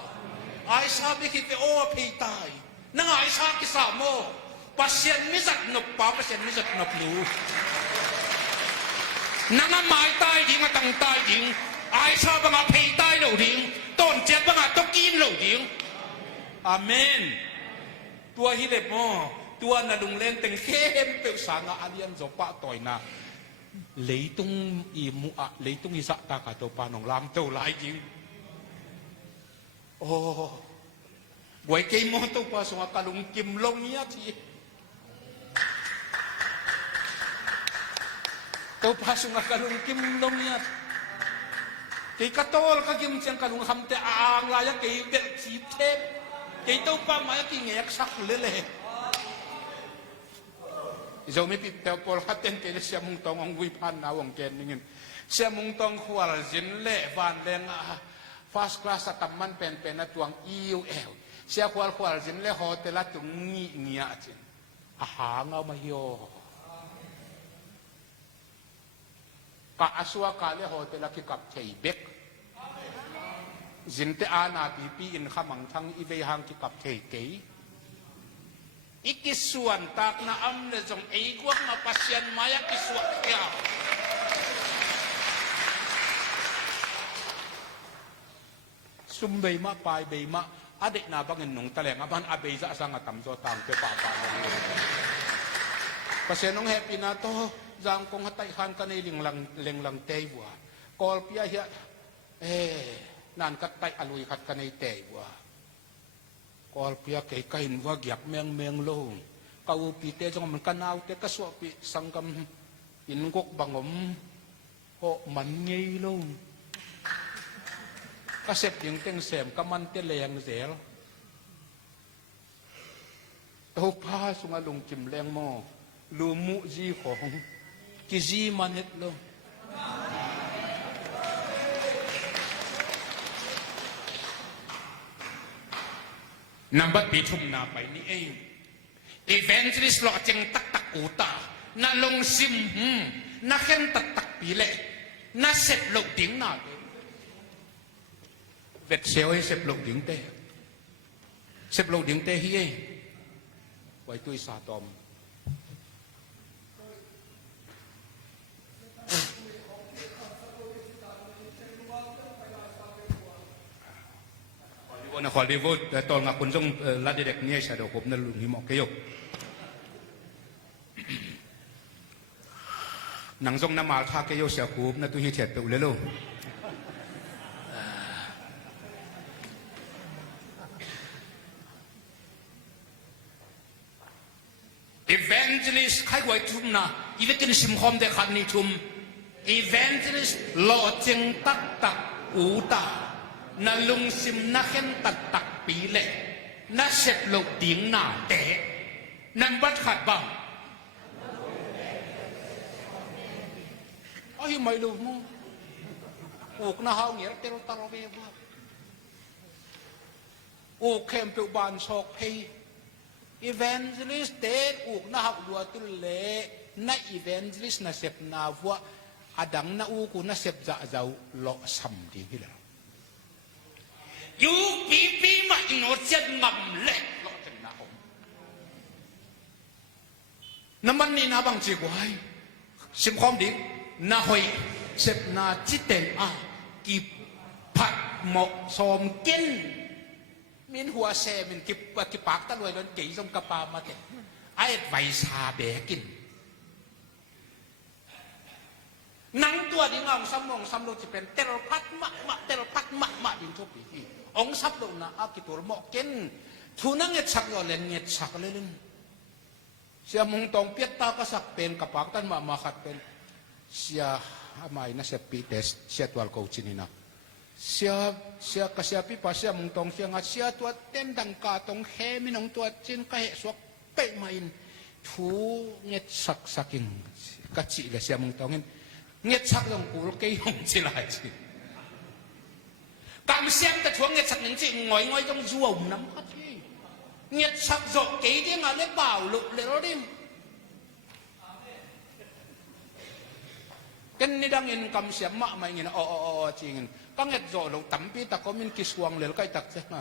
ay sabi kiti o pay tay nang ay sa kisamo pasien misat nop pa pasien misat nop lu nanga mai tai ding atang tai ding ai sa banga pei tai lo ding ton jet banga tokin lo ding amen tua hi le mo tua na lung len teng khem pe sanga alian zo pa toy na leitung i mu a leitung i sa ta ka to pa nong lam to lai ding oh Quay cây mô tô qua xuống cả lùng kim lông nhá chị tô pa xuống cả lùng kim lông nhá cây cà tô cả kim chiang cả lùng hầm tê ang lại cây bẹt chít thêm cây tô pa mà cây nghe sắc lệ lệ rồi mới bị tèo pol hắt tên cây xe mung tông ông vui pan nào ông kén như xe mung tông khoa dính lệ van đen first class tầm man pen pen na tuang yêu eo sia kwal jin le hotel a tung ngi ngia chin a ha nga ma hio ka aswa ka le hotel a ki kap thei bek jin te ana pi pi in khamang thang i ve hang ki kap thei ke ikisuan tak na am le jong ei kwak ma pasien maya kiswa kya sum bei ma pai bei ma adik na bangin nung taleng aban abay sa asang atam so tang pe pa kasi nung happy na to jang kong hatay khan kanay ling lang tay bua kol pia hiya nan kat tay aluy kat kanay tay bua kol pia kay kain wag yak meng lo kaupi te jong man kanaw te kaswa pi sangkam ingok bangom ho man ngay lo kasep yung teng sem kaman te leng zel to pa sunga lung kim leng mo lu mu ji khong ki ji manet lo number pi thum na pai ni e evangelist lo cheng tak tak uta na long sim na khen tak tak pi le na sep lo ding na Việt xéo hay xếp lục điếng tê hi ấy vậy tôi xả tòm Hollywood tol ngak kunjung la direct nia sa do kop na lung himo kayo nang jong na mal tha kayo sa kop na tu hi chet pe ulelo evangelist khai quay thum na ivetin sim khom de khan ni thum evangelist lo cheng tak tak uta na lung sim na khen tak tak pi le na sep lo tiếng na te nan bat khat bang ai mai lu mo uk na hao ngier tel tar ve ba uk kem pe ban sok phei evangelist ten uk na hak dua tu le na evangelist na sep na vua adang na uku na sep za zau lo sam di hila yu pi ma ino chen ngam le lo chen na om naman ni na bang chi kwai sim khom di na hoi sep na chi ten a ki phat mo som ken min hua xe min ki pak ta loi lon kei som kapa ma te ai vai sa be kin nang tua di ngong sam lo chi pen tel pat ma din to pi ong sap lo na a ki tur mo ken thu na nget sak lo len nget sak le len sia mung tong piet ta ka sak pen kapak tan ma khat pen sia amai na se pi test sia twal ko chinina sia kasyapi pa sia mung tong sia nga sia tuat tendang ka tong he minong tuat chin ka he swak pe main thu nget sak saking kachi le sia mung tongin nget sak dong kul ke hong chi lai chi kam siam ta chuang nget sak ning chi ngoi trong zuom nam ka chi nget sak zo ke de nga le bao lu le ro dim ken ni dang in kam siam ma mai ngin o chingin kanget zo lo tampi ta komin kiswang lel kai tak che na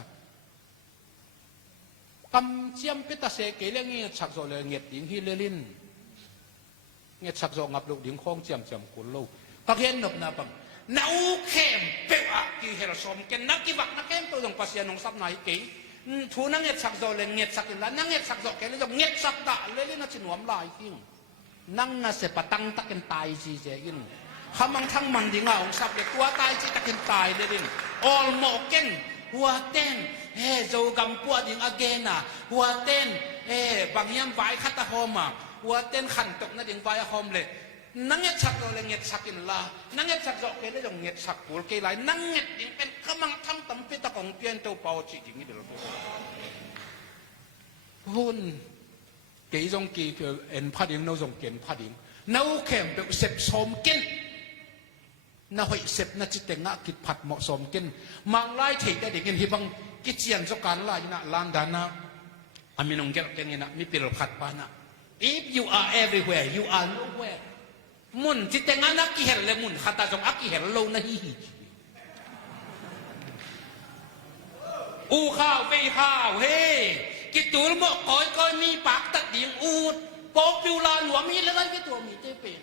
กำเจียมพิตาเสกเกลี้ยงเงี้ยชักโซเลยเงียบดิ้งฮิเลลินเงียบชักโซงับลูกดิ้งคงเจียมเจียมกุลลูกก็เห็นนบนาบังนาอูเข้มเปอะกีเฮรสมเกนนักกีบักนักเข้มตัวของภาษาหนองซับไหนกี่ทูนั่งเงียบชักโซเลยเงียบชักกินละนั่งเงียบชักโซเกลี้ยงเงียบชักตะเลยลินน่าจะหนวมลายทิ้งนั่งน่าเสปตังตะกันตายจีเจกินขมังทั้งมันดิ้งของซับเลยตัวตายจีตะกันตายเลยลินออลโมเกนหัวเต้นเฮ้โจกำปวดดิ้งอเกน่ะหัวเต้นบางยามไว้ขัดตะโฮมาหัวเต้นขันตกนั่นดิ้งไว้โฮมเลยนั่งเงียบชักโซเลยเงียบชักกินละนั่งเงียบชักโซเกลี้ยงเงียบชักปูเกลัยนั่งเงียบดิ้งเป็นขมังทั้งตั้มพิตะของเปลี่ยนตัวเป่าจีดิ้งนี่เดี๋ยวหุ่นกี่จงกี่เพื่อเอ็นพัดดิ้งน้าจงเกณฑ์พัดดิ้งน้าเข้มเป็นเสพสมกินน่าหอยเสพน่าจิตเตงะกิดผัดเหมาะสมกินมังไล่ถีได้เด็กกินที่บังกิจเจียนสการไล่นะลานดานะอามินงเกลเกนี่นะมีปิลขัดปานะ if you are everywhere you are nowhere มุนจิตเตงะนักกิเห็นเลยมุนขัดตาจงอักกิเห็นโลนะฮีอูข้าวไปข้าวเฮ้กิตูลหมอกก้อยมีปากตัดดิ่งอูดปอปิวลาหลวมมีแล้วนั่นก็ตัวมีเตเป็น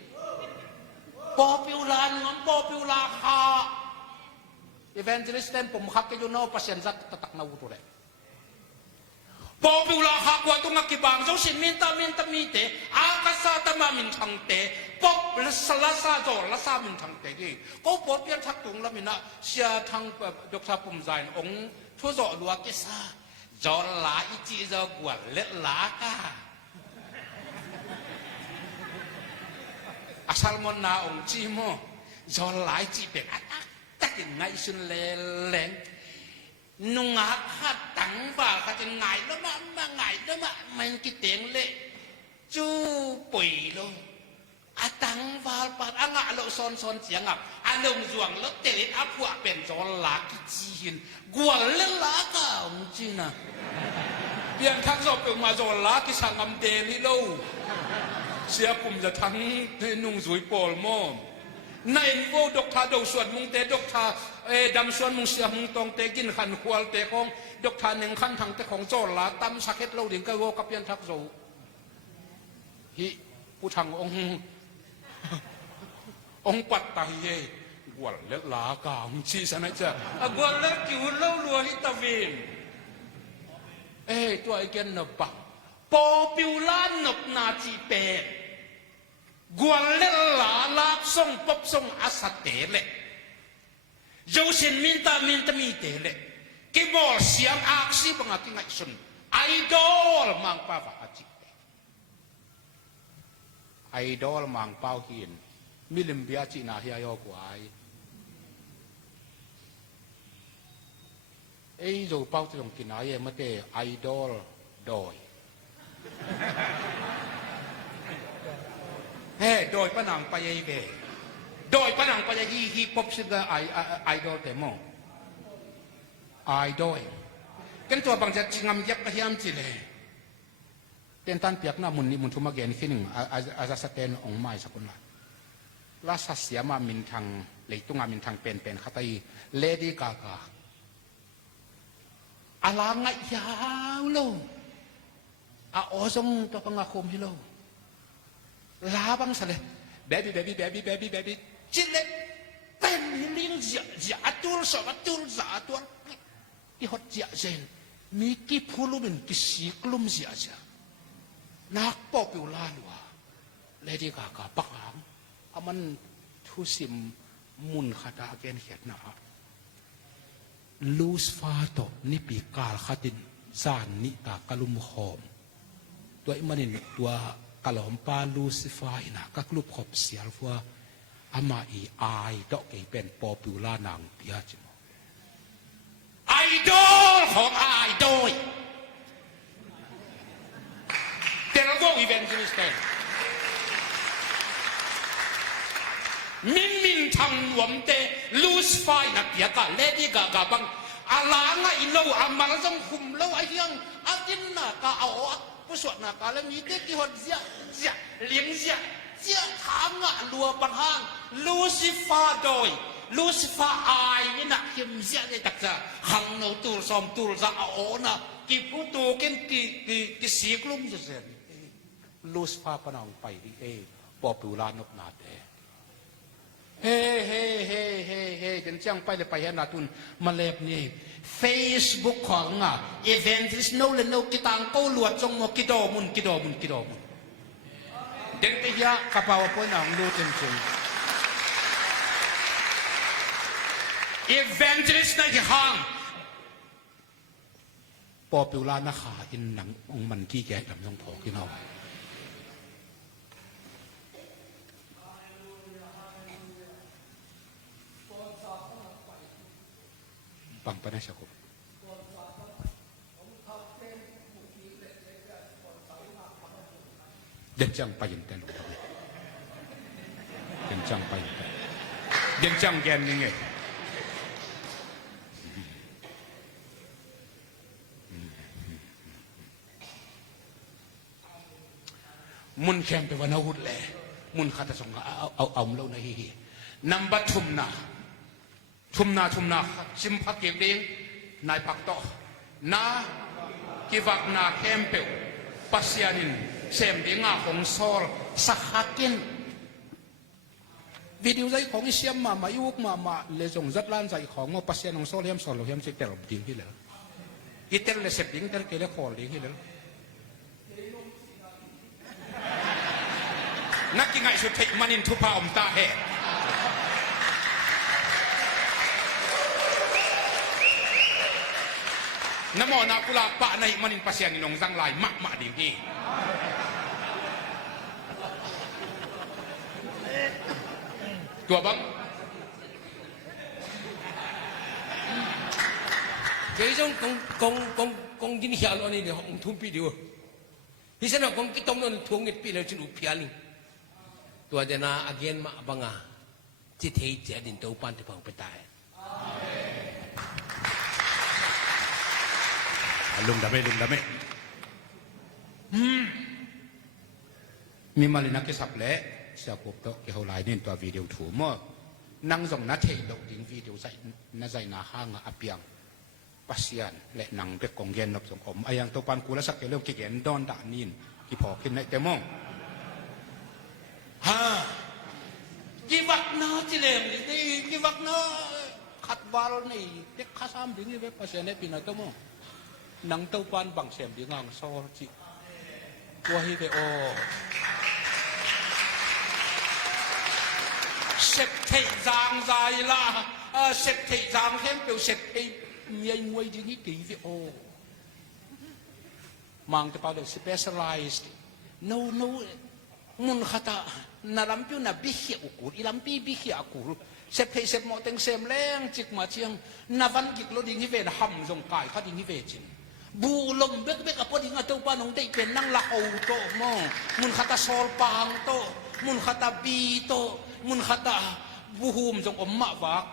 ปอปิวลาหลวมปอปิวลาคาอีเวนต์ลิสเตนผมขับกันอยู่นอกประเสริฐสัตตักนาวุตัวเลยปอปิวลาคากว่าตุงกิบังเจ้าสิมินตามีเตอากาศตามามินทังเตปอบสลาซาโจลาซามินทังเตกี่ก็ปอเปียนทักตุงแล้วมินะเสียทังดอกซาปุ่มใจองทุจลัวกิซาจอลาอิจิจอกวเล็ดลากาasal mo na ong chimo zo lai chi pe atak takin ngai sun le leng nung khat tang ba ka chen ngai lo ma ngai lo ma man ki teng le chu pui lo atang ba pa anga lo son chiang ap anong zuang lo te le a phua pen zo la ki chi hin gwa le la ka ong chi na pian thak zo pe ma zo la ki sangam de li loเสียปุ่มจะทั้งนุ่งสวยปอลมอในโวดกทาดกส่วนมุงเตดกทาดำส่วนมุงเสียมุงตองเตกินขันควลเตของดกทาหนึ่งขันทางเตของโจลาตั้มสักเฮ็ดเราดิ่งก็โวกับเพียนทักโซฮิผู้ทางองปัตตาเยกวลเล็กลากาองชีสนะจ๊ะกวลเล็กกิวเล่าลัวฮิตาวินตัวไอ้แกนนบังปอปิวลานนบนาจีเป็ดกวนเล่ลาลาบส่งปบส่งอาสเตเลโยชินมินตามีเตเลกิบอลเสียงอักซีบังอากิงไอซุนไอดอลมังปาวาจิไอดอลมังปาวหินมิลิมเบียจินาเฮียโยกวายโยเป้าจะลงกินอะไรมาเตไอดอลดอยเฮ้โดยปนังไปยัยเบโดยปนังไปยัยฮีปอบสิกาไอดอลเตมอไอดอลกันตัวบางจะจิงามยับกระเทียมจิเลยเต้นตันเปียกหน้ามุนนี่มุนทุมาเกนขึ้นอาจจะสเตนองไม้สักคนละลาสัสเสียมามินทางเลยตุงามินทางเป็นขัตยเลดี้กากาอะไรไงยาวโลโอซงตัวปังอาคมฮิโลลาบังสะเลยเบบี้จิเล็เป็นลิงจะตัวสวัสดิ์จะตัวที่ฮอตจะเจนมีกี่พูลุมินกี่สีกลุ่มจะจะนักปอบอยู่ลานวะเลดี้กากาปักหางมันทุสิมมุนขัดาเกนเขียนนะลูสฟาโตนิปีกาลขัดินซานนิตากลุมหอมตัวอิมันนี่ตัวกะหล่อมปาลูซิฟายนะก็กลุบขบเสียว่าอามาอีไอดอกเกเป็นปอปิวลานางเปียจิโมไอดอลของไอดอลเดี๋ยวเราก็อีเวนต์ที่นี่เต็มมินทางหวมเตลูซิฟายนะเปียกะเลดี้กะบังอาลางอิโลอามาลจังคุมโลไอยังอากินนะกะเอาผู้สวดนักการมีเด็กที่หดเสียเลี้ยงเสียทางลัวปังห้างลูซิฟาโดยลูซิฟาไอนี่นะเข้มเสียในตักจะขังโนตูลซอมตูลจะเอาโอนะ กี่ผู้ตูกินกี่สีกลุ่มจะเสร็จลูสพาปนองไปดิปอปูลานกนาเตเฮ้จนจ้างไปเลยไปเห็นนาตุนมาเล็บนี่ Facebook ของevangelist โน่เลยโน่กิตังกูหลวดจงมกิโดมุนเด็กที่ยากระเป๋าปนองดูจริงevangelist ในที่ห้างปอปิวลานาขาอินหนังองมันกี้แก่ลำยองพอกินเอาบังปะนะชะกุเดินจังไปยินแต่หลงเดินจังไปเดินจังแกนนี่ไงมุนแคมไปวันอาวุธแหละมุนขัดสงเอาเล่าในนำบัตทุมนาชิมพักเก็บเลี้ยงนายพักโตนากิวักนาแคมเปลปัสยานินเซมดีงาของโซลสักฮักินวิดีโอใจของอิสยามมายุกมาเลยส่งจัดล้านใจของงปัสยานของโซลเฮียมโซลเฮียมเสกแต่ลมดิ้งที่เหลืออีเตลเลยเสพดิ้งเตลเกลี่ยคอดิ้งที่เหลือนักกินไงสุดที่มันอินทุพาอมตาเหน้ำมอนากุลาปะในมันอินปัสยานินงจังลายมะดิ่งที่ตัวบัง这种讲今下落呢，你红土比的，你现在讲几多人土嘅比了就有偏哩，ตัวเดน่าอาเกนมาบังอ่ะที่เทเจดินตัวปันที่พังไปตายลุงดำไม่มีมาลินักกิสับเละเสียกบโตเกี่ยวไลน์นี่ตัววิดีโอถูกมั้งนั่งส่งนัดเทลดิ้งวิดีโอใส่น่าใจหน้าห้างอับยังปัสยานและหนังเป็กกงเย็นนับสงผมไอ้ยังตัวปันกูแล้วสักเรื่องกี่เย็นดอนด่านินกี่พอขึ้นในแต่มองกี่วักนาจิเลมนี่กี่วักนาขัดบอลนี่เด็กข้าซ้ำดิ้งนี่เว็บปัสยานในปีนั้นตัวมองหนังตัวปันบังเสียมดิ้งอ่างโซ่จิว่าฮิเดโอเสพติดจางใจละเสพติดจางเข้มเปลวเสพติดมีมวยดิ้งกี่วิโอมังจะเปล่าเด็ก specialized no มุนขัดนาลัมพิวนาบิเขียอุกุอีลัมปีบิเขียอุกุเสพติดเสพหมดเต็งเสมแรงจิกมาเชียงนาวันกิกโลดิ้งที่เวรหำจงกายข้าดิ้งที่เวจินบูลมเบกกับพอดีงาตัวปานองได้เป็นนั่งละเอาโตมองมุนขัดโซลปางโตมุนขัดบีโตมุนขัดบูฮุมจงอมมะวัก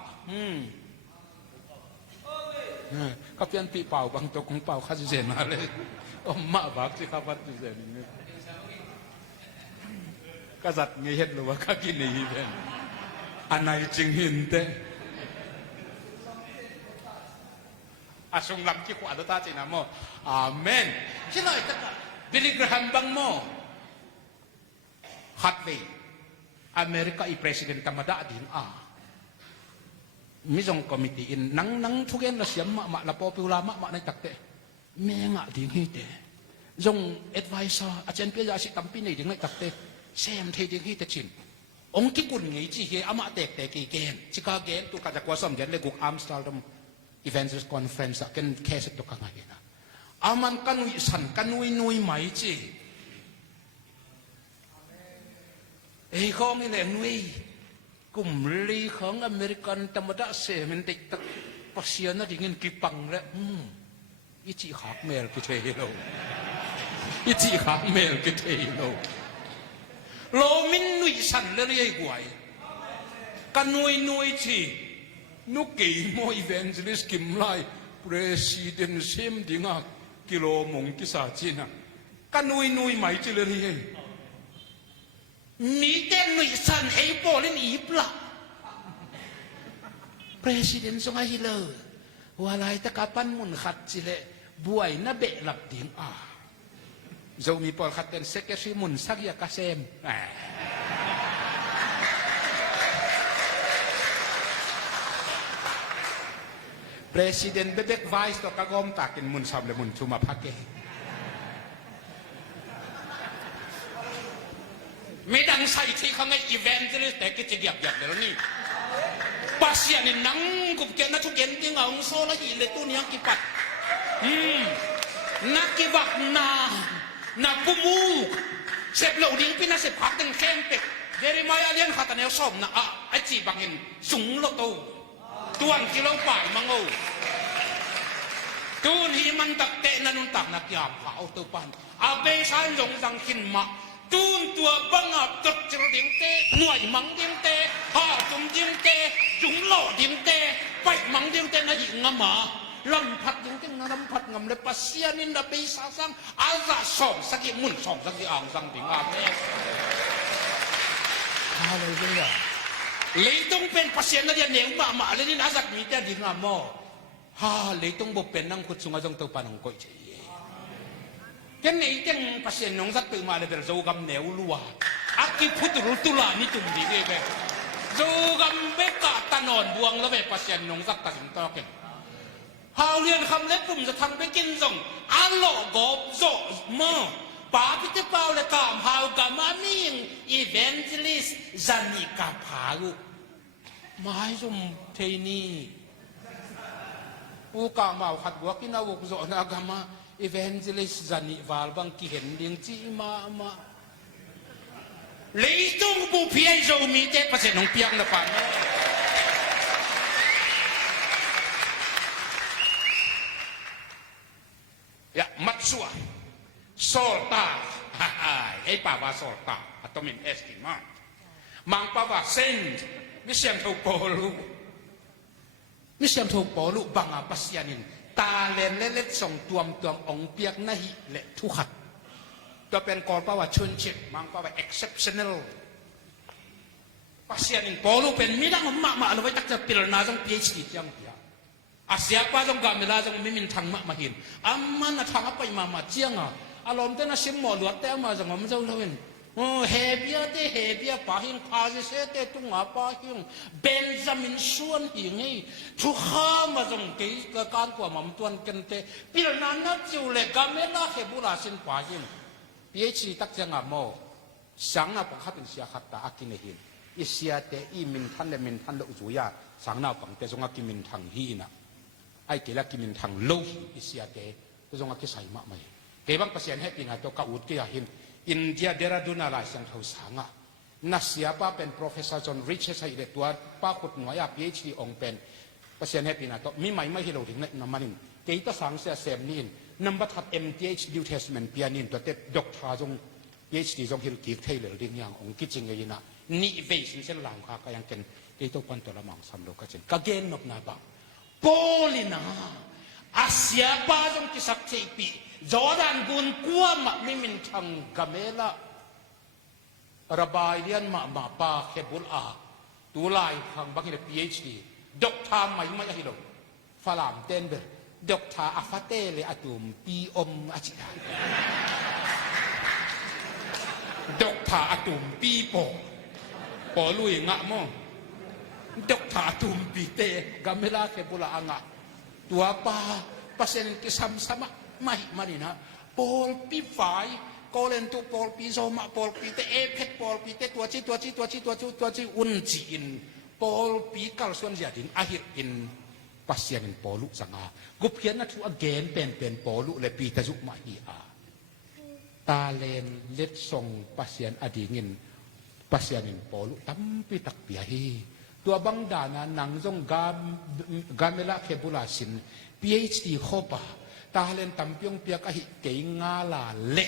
ก็เปลี่ยนปีเป่าบางตัวของเป่าข้าจะเสียมาเลยอมมะวักที่ข้าพัดจะเสียนี่กษัตริย์เงี้ยหรือว่าข้ากินนี่เป็นอันไหนจริงหินเตอาชงลำที่ขวาตัวตาจีน่ะโมอาเมนที่ไหนตะกะบิลลี่แกรแฮมบังโมฮัตวีอเมริกาอีประธานธรรมดาดิ้งมิจงคอมมิตี้อินนังทุกอย่างละเสียมมาละปอปิวลามะในตักเตเมงะดิ้งฮิเตจงเอ็ดไวซ์อาจารย์เปียสิตัมปีในดิ้งในตักเตเซมเทดิ้งฮิเตชินองค์ที่กุนไงจีเฮอามาเตกเกเกนชิคาเกนตุกาจากวาสมเกนเลกุกอัมสตาร์ดัมevangelist conference kan keset to kanga ina aman kanui san kanui nui mai chi ei khong ni le nui kum li khong american tamada se men tik tak pasian na dingin kipang le ichi khak mel ki the lo ichi khak mel ki the lo min nui san le ye guai kanui nui chiนุกีโมอีเวนต์ลิสกิมไลประธานเซมดิงากิโลมงกิสาจินะกันนุยไม่จิเลนี่มีเต้นนุยสันเอโปลินอีปละประธานทรงไอ้เลยว่าอะไรตะกับปันมุนขัดจิเล บุยน่ะเบะหลับดิ่งจะมีปอลขัดเต็นเซ็กซี่มุนสักยากาเซมPresiden bebek vice to kagom takin mun sable mun cuma pakai. Medang sai ti kang evangelist te ke giap giap le ni. Pasian ni nanggup ke na tu gending ang so la ile tu ni ang kipat. Nakibak na pumuk. Sep lo ding pina sep hak teng kempek. Jeremiah lian kata ne som na aci bangin sung lo tu. Tuan kilau pai mango. Tuan himan tak te nanun tak nak yam kau tu pan. Abe san jong sang kin mak. Tuan tua bangap tak cerding te. Nuai mang ding te. Ha jum ding te. Jum lo ding te. Pai mang ding te na yi ngama. Lampat ding te na lampat ngam le pasianin da be sa sang. Aza som sakit mun som sakit ang sang ding abe. Hallelujah. Leitong pen pasien na diyan neng ma le ni nasak mi ta di nga mo leitong bo pen nang kut sunga jong to panong ko che ken nei teng pasien nong sak tu ma le ber zo gam neu luwa aki phut ru tu la ni tum di ge be zo gam be ka tanon buang la be pasien nong sak ta sim to ken ha lian kham le pumจะทางไปกินจงa lo go zo mo pa pi te pau le kam hau ga ma ming evangelist zani ka phalu mai zum thei ni u ka mau khat wa ki na wok zo na ga ma evangelist zani wal bang ki hen ding chi ma lấy tung bu phia zo mi te pa se nong piang na pa ya matsua solta ai pa va solta atomin estima mang pa va send mi siam thau polu banga pasyanin ta len le song tuam ong piak na hi le thu khat to pen kor pa wa chun chip mang pa wa exceptional pasyanin polu pen midang ma lo tak cha pil na jong PhD jang pia asia pa jong ga mi la jong mi min thang ma hin amma na thang pa ma chiang alom te na sim mo luat te ma jong om zo loin hebia pahin khaji se te tunga pahin Benjamin suan hi ngei thu kha ma jong ke ka kan kwa mam tuan ken te pil na na chu le gamela hebura sin pahin PhD tak janga mo sang na pa khatin sia khatta akine hin isia te I min than le min than lo zuya sang na pang te zonga kimin thang hi na ai ke la kimin thang lo isia te zonga ki sai ma mai ke bang pasien he pinga to ka ut ke hin India deraduna la sang thau sanga na siapa pen Professor John Riches ai de tua pa khut noya PhD ong pen pasien he pinga to mi mai hi lo ding na manin ke ta sang se sem nin number that MTH New Testament pianin to te doctor jong PhD jong hil ki thei le ding yang ong ki ching ye na ni ve sin sen lang kha ka yang ken ke to pan to la mang sam lo ka chen ka gen nok na ba polina asia pa jong ki sak chei pi Jordan gun kuam mi min thang gamela rabai lian ma pa khebul tulai khang bang ile PhD doctor mai ma hi lo falam ten ber doctor afate le atum pi om achida doctor atum pi po lui nga mo doctor atum pi te gamela khebula anga tua pa pasen ki sam sama mai marina Paul pi fai kolen tu Paul pi so ma Paul pi te epet Paul pi te tua chi un chi in Paul pi kal suan jadin akhir in pasien in Paulu sanga gupian na tu again pen Paulu le pi ta juk ma hi ta len let song pasien adingin pasien in Paulu tampi tak pi hi tua bang dana nang jong gamela khebula sin PhD khopa ta len tampiong pia ka hi ke nga la le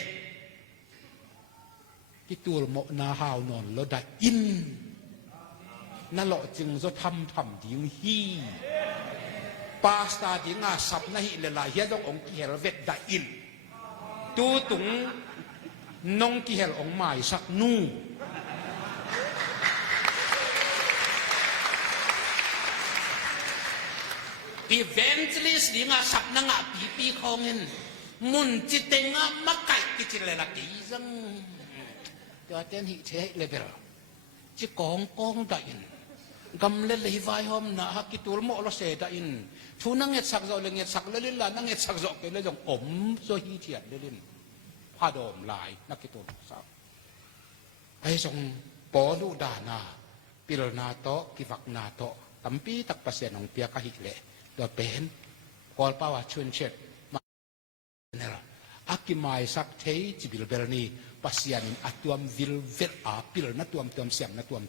ki tul mo na haw non lo da in na lo jing zo tham ding hi pasta ding a sap na hi le la hi dong ong ki hel vet da in tu tung nong ki hel ong mai sak nu evangelist dinga sak na nga pipi kongin mun chitenga makai kichile la tizang ya ten hi che level chi kong da in gam le le vai hom na hakitul mo lo se da in thu nang nget sak zo le nget sak le la nang nget sak zo ke le jong om zo hi thian le linพาดอมลายนักกิจตุนสาวไอ้ทรงปอนุดานาปิลนาโตกิวักนาโตตั้มปีตักประเสนของเปียกหิเลตัวเป็นกอลป้าวชวนเช็ดมาเนี่ยอากิมายสักเทจิบิลเบลนีปัสยานินอัตวมวิลเวลอาปิลนัตวมเสียงนัตวม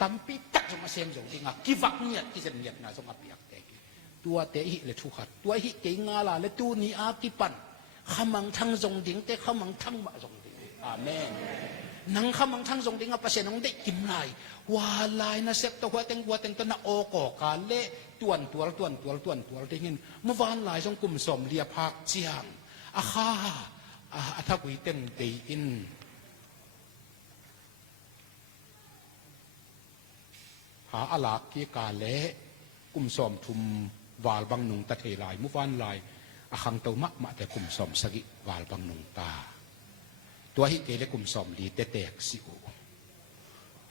ตั้มปีตักสมาเซมจงที่งากิวักเนี่ยที่จะเนี่ยนาสงอเปียกเตกิตัวเตหิเลทุขัดตัวหิเกงาลาเลตัวนี้อากิปันข้ามังทั้งทรงดิ่งแต่ข้ามังทั้งบะทรงดิ่งอาเมนนังข้ามังทั้งทรงดิ่งอาประเสนองได้กิมไลวาลายนะเสพตัวหัวเต็งตัวน่ะโอกอกาเละตวนได้ยินเมื่อวานหลายทรงกลุ่มสมเลียภาคเจียงอาข้าอาทักวิเต็งเตอินหาอลากกีกาเละกลุ่มสมทุมวาลบังนุงตะเทลายเมื่อวานหลายอาคังเตามะมาแต่กลุ่มสมสกิวาลบังนุงตาตัวฮิเกเลกลุ่มสมลีเตแตกสิโอ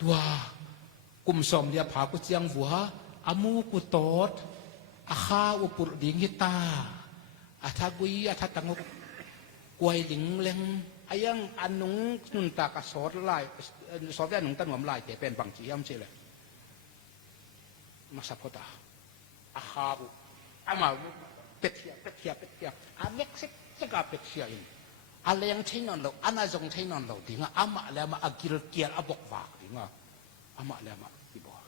ตัวกลุ่มสมเลียผากุเจียงวัวอามูกุโตดอาข้าอุปุรดิงฮิตาอาทากุยอาทาตังกวยดิงเลงอายังอันนุงนุนตากระสอดลายสอดแว่นนุงตันหวมลายแต่เป็นบังจียมเจเลยมาสัพพตาอาข้าอุอามาเป็ดเทียอาเล็กสิกาเป็ดเทียอินอะไรยังใช้นอนเราอันนั้นจงใช้นอนเราดิ้งอามาแล้วมาอากิลเกียร์อาบอกวากดิ้งอามาแล้วมาที่บอก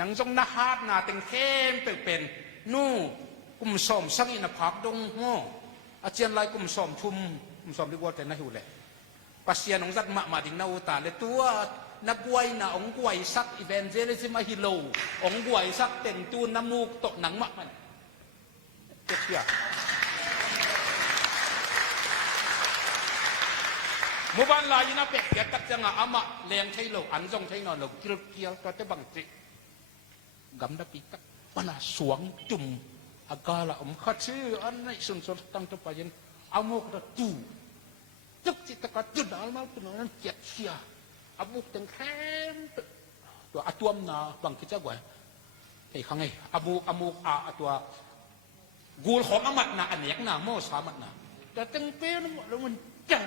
นังจงนาฮาดนาเต็งเข้มเป็นนู่กุมสมสังอินภักดงโง่อาเจียนลายกุมสมทุมกุมสมดีกว่าแต่น่าหิวเลยปัสยานองจัดมาดิ้งนาอุตาเลยตัวนักกวยนาองกวยสักอีเวนเจลิซิมาฮิโลองกวยสักเต็งตูนน้ำมูกตกหนังมะมันเชื่อเมื่อวานลายนะเป็ดเกียรตักจังอามาแรงใช้โลอันจงใช้นอนโลกิลเกียร์ก็จะบังจิกำดับปีตักปนาสวงจุ่มอากาละอมขัดชื่ออันนี้สุนทรตั้งตัวไปยันอามุกตะตูจุกจิตกะจุดอัลมาตัวนั้นเกียรเชียอามุกตึงแข็งตัวอาตัวมนาบังกิจกว่าไอ้ข้างไงอามุกตัวกูของอามัดนาอันเนี้ยนาโมสามัดนาแต่ตั้งเป็นแล้วมันจัง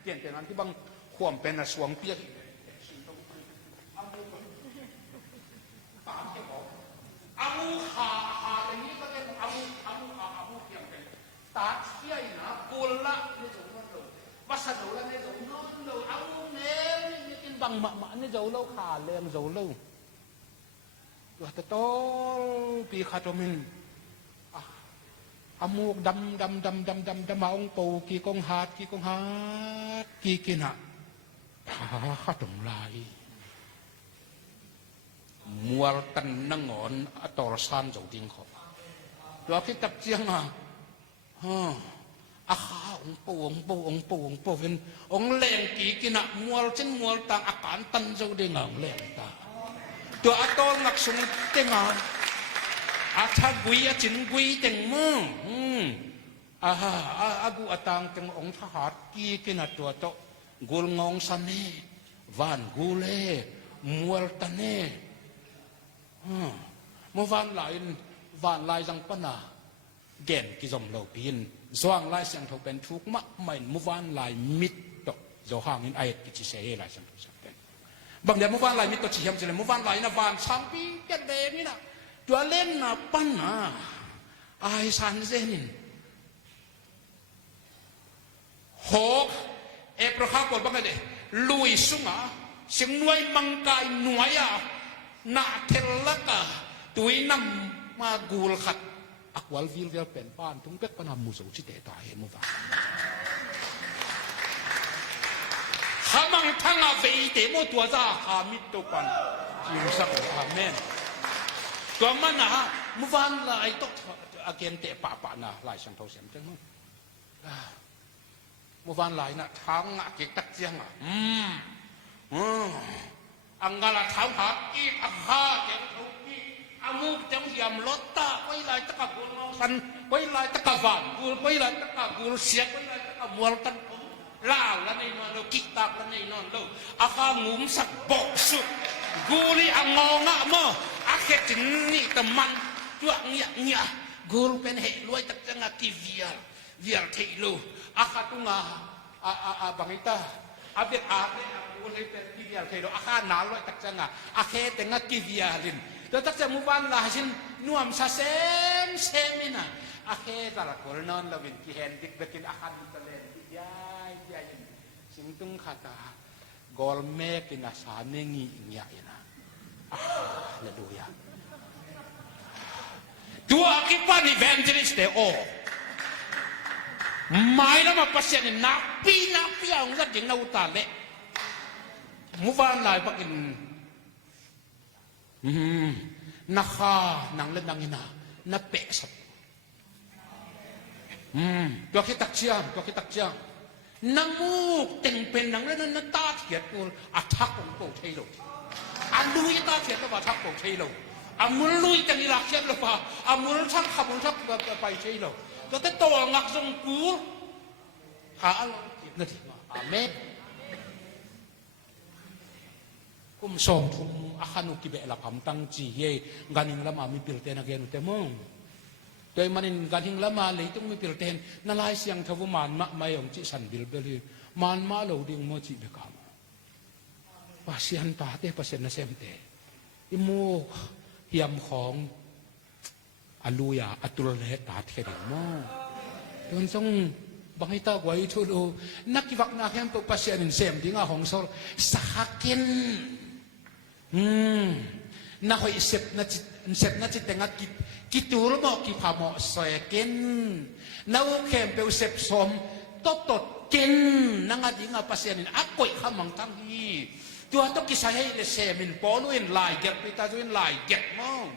เปลี่ยนเป็นอันที่บางความเป็นสวงเปียกอามูขาอย่างนี้ก็เป็นอามูเพียงเป็นตาเที่ยนะกูละในสงนเราวัสดุละในสงนเราอามูเนี้ยนี่กินบังมาในสงเราขาเลี้ยงสงเราตัวโตปีขาตัวมินอามูกดำมาองปูกีกงฮาดกีกินะผาข้าตรงลายมัวตันนังงอนตอรซานจงดิงขอตัวคิดตับเจียงอาข้าองปูเป็นองแรงกีกินะมัวเช่นมัวต่างอาการตันเจ้าเด้งแรงตาตัวอาตองักสงเด้งอาชากุยอาจินกุยเต็งมืออากูอาตังเต็งองทหารกีกินตัวโตกุลงงสันเนวันกุเล่มัวตันเน่เมื่อวันลายจังปนาเก่นกิจมเราพินสว่างลายเสียงถูกเป็นทุกมะไม่เมื่อวันลายมิดโตจะห่างอินไอกิจเสยลายสังทุกสังเป็นบางเดือนเมื่อวันลายมิดโตชี้ยำเฉลยเมื่อวันลายนะวันช่างปีเจ็ดเดนี่นะตัวเล่นนะปั้นนะไอซันเซนินหกประคับกดบ้างเลยลุยสุงอ่ะเสียงหน่วยมังกายหน่วยอ่ะนาเทลละกะตุยนำมากูลขัดอักวัลวิลเป็นบ้านทุ่งเป็กปนามมุสอุชิเตตาเห็นมั้งขามังทั้งอาเวเตโมตัวจ้าขามิตตุปันจิมสักอาเมนตัวมันนะเมื่อวานลายตกอาเกนเตะป่านะลายฉันโทเสียมจังมั้งเมื่อวานลายนะทั้งอาเกตักเจียงอ่ะอังกาลาท้าวหากีอาฮาเจ้าทุกีอา amu jang hiam lotta koi lai taka gul san koi lai taka van gul koi lai taka gul siak koi lai taka mual tan lao la nei non lo kitak la nei non lo aka ngum sak bok su guli angonga mo akhet ni teman tuak nya gul pen he luai tak janga ki vial theilu aka tunga bangita abet ate gul he pen ki vial theilu aka na luai tak janga akhet tenga ki vialin tak jamu ban lah sin nuam sa semina akhet ala kol non la win ki hen dik bekin akan talen yai singtung kata gol mek ina sanengi nya ina haleluya dua kipan evangelist de mai lama pasien napi ang gat jing na utale muban lai pakin naka nang ledang ina na pesat tua kitak chiang namuk tengpen nang len na ta thiat pul athak ong ko thailo alui ta thiat ba thak ko thailo amul lui tang ila khiat lo pa amul thak khamul thak pai thailo to te to ngak jong ku ha al na thi amen kum som thum akhanu ki be la pam tang chi ye ganing lam ami pilte na genu te mong toy manin ganing lama le tung mi pilten na lai siang thawu man ma mai ong chi san bil beli man ma lo ding mo chi be kam pasian pa te pasien na sem te imu hiam khong aluya atul le ta the ding mo ton song bangita gwai thu do nakiwak na hem to pasien in sem dinga hong sol sahakin na hoi sep na chi tengat kitur mo ki phamo soeken nau khem pe sep som tot ken nanga dinga pasien akoi khamang tang hi tua to ki sa hei le semin polu in lai get pita jo in lai get mo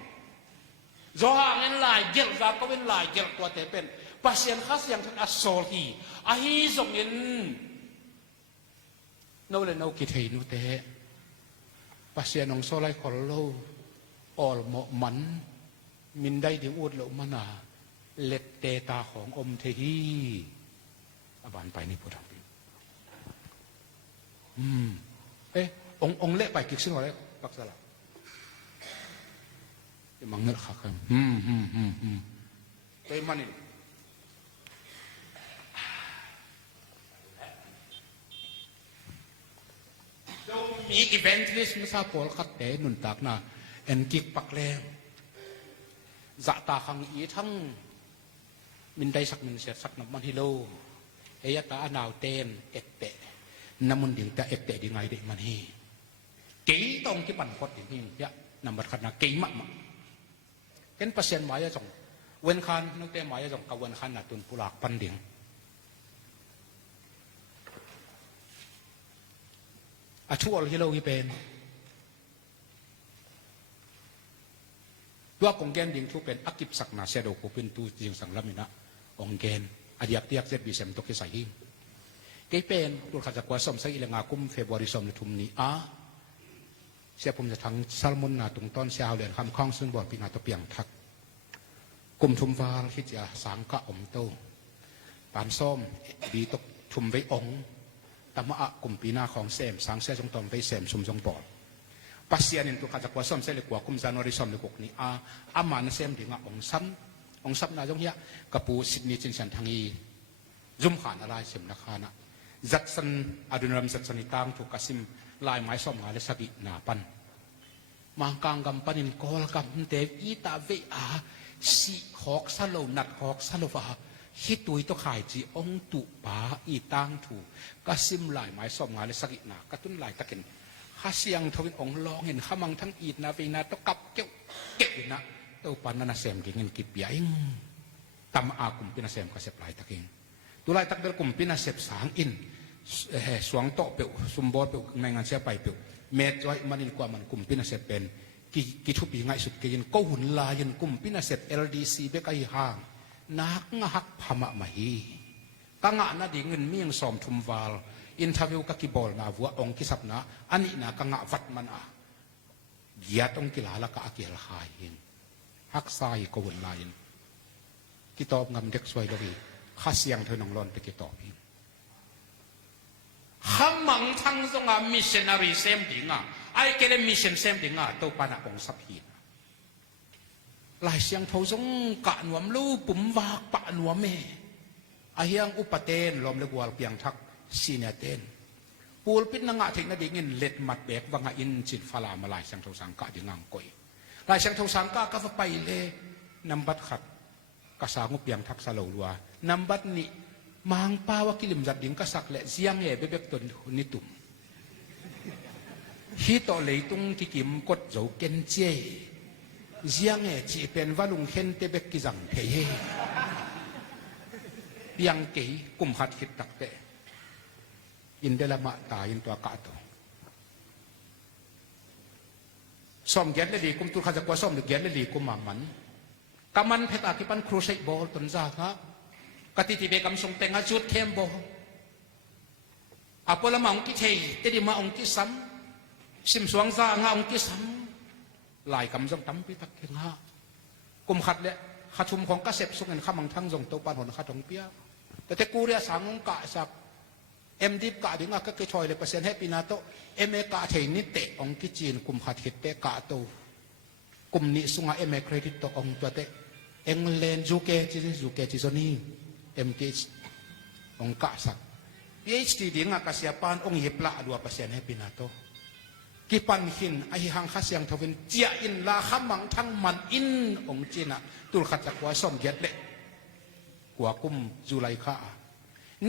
zo hang in lai get za ko in lai get tua te pen pasien khas yang thon asol hi a hi zong in no le no ki thei nu te pasien ong solai khol lo ol mo manมินได้ดิ่งอุดเหล่ามานาเล็ดเตตาของอมเทฮีอบานไปนี่พูดทำปีองเละไปกิกซึ่งอะไรปักสลับมังเงือกขักกันเตมันนี่มีอีเวนต์ลิสต์ไม่ทราบพอลขัดเตนุนตากนะเอ็นกิกปักแรงจะตาขังอีทั้งมินได้สักมินเสียสักนับมันฮิโลเอยตาหนาวเต้นเอ็ดเตะน้ำมันดิ่งแต่เอ็ดเตะดิ่งไงเด็กมันฮีกี่ตรงที่ปั่นพอดดิ่งฮียะนำบัตรขนาดกี่มากเห็นเปอร์เซ็นต์หมายจ่องเว้นคันนึกแต่หมายจ่องกับเว้นคันน่ะตุนปุรากปันดิ่งอาชั่วฮิโลฮิเป็นตัวกงเกนดิ่งทุเป็นอักิบสักนาเสดโกเป็นตูจิงสังลามินะองเกนอดียบเตียกเซบิเซมตกิสัยหิงเกเป็นตัวข้าจะกว่าสมใส่เลงาคุมเฟบริสมในทุมนี้เสียผมจะทั้งซาลมอนนาตรงต้นเสียเอาเหรียญคำคล้องซึ่งบอดปีนาตะเปียงทักกลุ่มทุมวาลคิดจะสังกะอมโตปานส้มบีตกทุมไว้องตะมะกลุ่มปีนาของเซมสังเสียจงตอมไว้เซมซุมจงบอดpasien itu kata kuasa saya lekua kum Januari som lekuk ni aman sem dinga ong sam na jong ya kapu Sydney chinsan thangi zum khan alai sem na khana zatsan adunram zatsan itang tu kasim lai mai som ngale sagi na pan mangkang gam panin kol kam te ita ve si khok salo nat khok salo wa hitui to khai ji ong tu pa itang tu kasim lai mai som ngale sagi na katun lai takinข้าเสียงทวินองลองเห็นข้ามังทั้งอีดนาเวนาตกับเก็บนะตัวปานนาเสมกินกิบใหญ่ตามอากุมพินาเสมก็เสพลายตะเกงตัวลายตะเบลกุมพินาเสพสางอินสวงโตเปียวซุมบอดเปียวในงานเสียไปเปียวเมตจอยมันอินกว่ามันกุมพินาเสพเป็นกิทุปีง่ายสุดกินก็หุ่นลายันกุมพินาเสพ LDC เบกไอห่างนักงหักพม่ามาฮีกังอานาดีเงินมียังสอมทุมวาลอินทาวิวกักิบอลนาวัวองกิสับนาอันนี้นากังวัดมันยาต้องกิลาละกะอากิลหายิง ฮักไซกวนลายกิตอบงำเด็กสวยเลยข้าเสียงเธอหนองร้อนไปกิตอบอีก ฮัมมังทั้งสองมิชชันนารีเซมดิ้งอ่ะไอ้เกลมิชชันเซมดิ้งอ่ะตัวปานักองสับหินหลายเสียงเท่าสงกะหนวมลู่ปุ่มวากปะหนวมเมไอ้ยังอุปเทนลมเล็กวาลเปียงทักซีเนเตนปูลปิดนังอาทิตย์นั้นดิ้งเล็ดมัดเบกวังอินจิตฟาลามาหลายเสียงเท่าสังกะดิ้งงังกอยหลายเสียงเท่าสังกะก็ไปเลยนำบัดขัดกษางุเปียงทักสโลลัวนำบัดนี้มังป้าว่ากิลิมจัดดิ้งกษักเละเสียงเย่เบบตนนิตุมฮิตโตเลยตุงกิกิมกดโจเกนเจเสียงเย่จีเป็นว่าลุงเข็นเตเบกกิจังเทเยเปียงเก๋กุมขัดคิดตักเตอินเดลมาตาอินตัวกาโตซ้อมเกียรติดีกุมตุลขัดจักว่าซ้อมเกียรติดีกุมมันกำมันเพตากิปันครูเซบอลตนจากะกติทิเบกำทรงเตงอาจุดเทมโบอาปละมาองกิเทเตดิมาองกิสัมสิมสวงซางาองกิสัมหลายคำทรงตั้มพิทักษ์เข่งฮะกุมขัดเลยขัดชุมของกษัตริย์ทรงเงินข้ามังทั้งทรงตัวปานหนขัดทงเปียแต่กูเรียสังกะสักเอ็มดิบกะดึงอ่ะก็เกชอยเลยเปอร์เซ็นต์ให้ปีนาโตเอเมกะเทนิเตองกิจีนกุมขัดเฮตเตกะโตกุมนิสุงาเอเมเครดิตโตองตัวเตเอ็งเลนจูเกจิโซนีMTH องกะสัก PhD ดิ้งอ่ะกษยาปานองเย็บละ2%ให้ปีนาโตกิปันหินไอหังข้าเสียงทวินเจียอินลาขมังทั้งมันอินองจีน่ะตุลขัดจักว่าสมเกียรติเล็กกว่ากุมจุไลข้า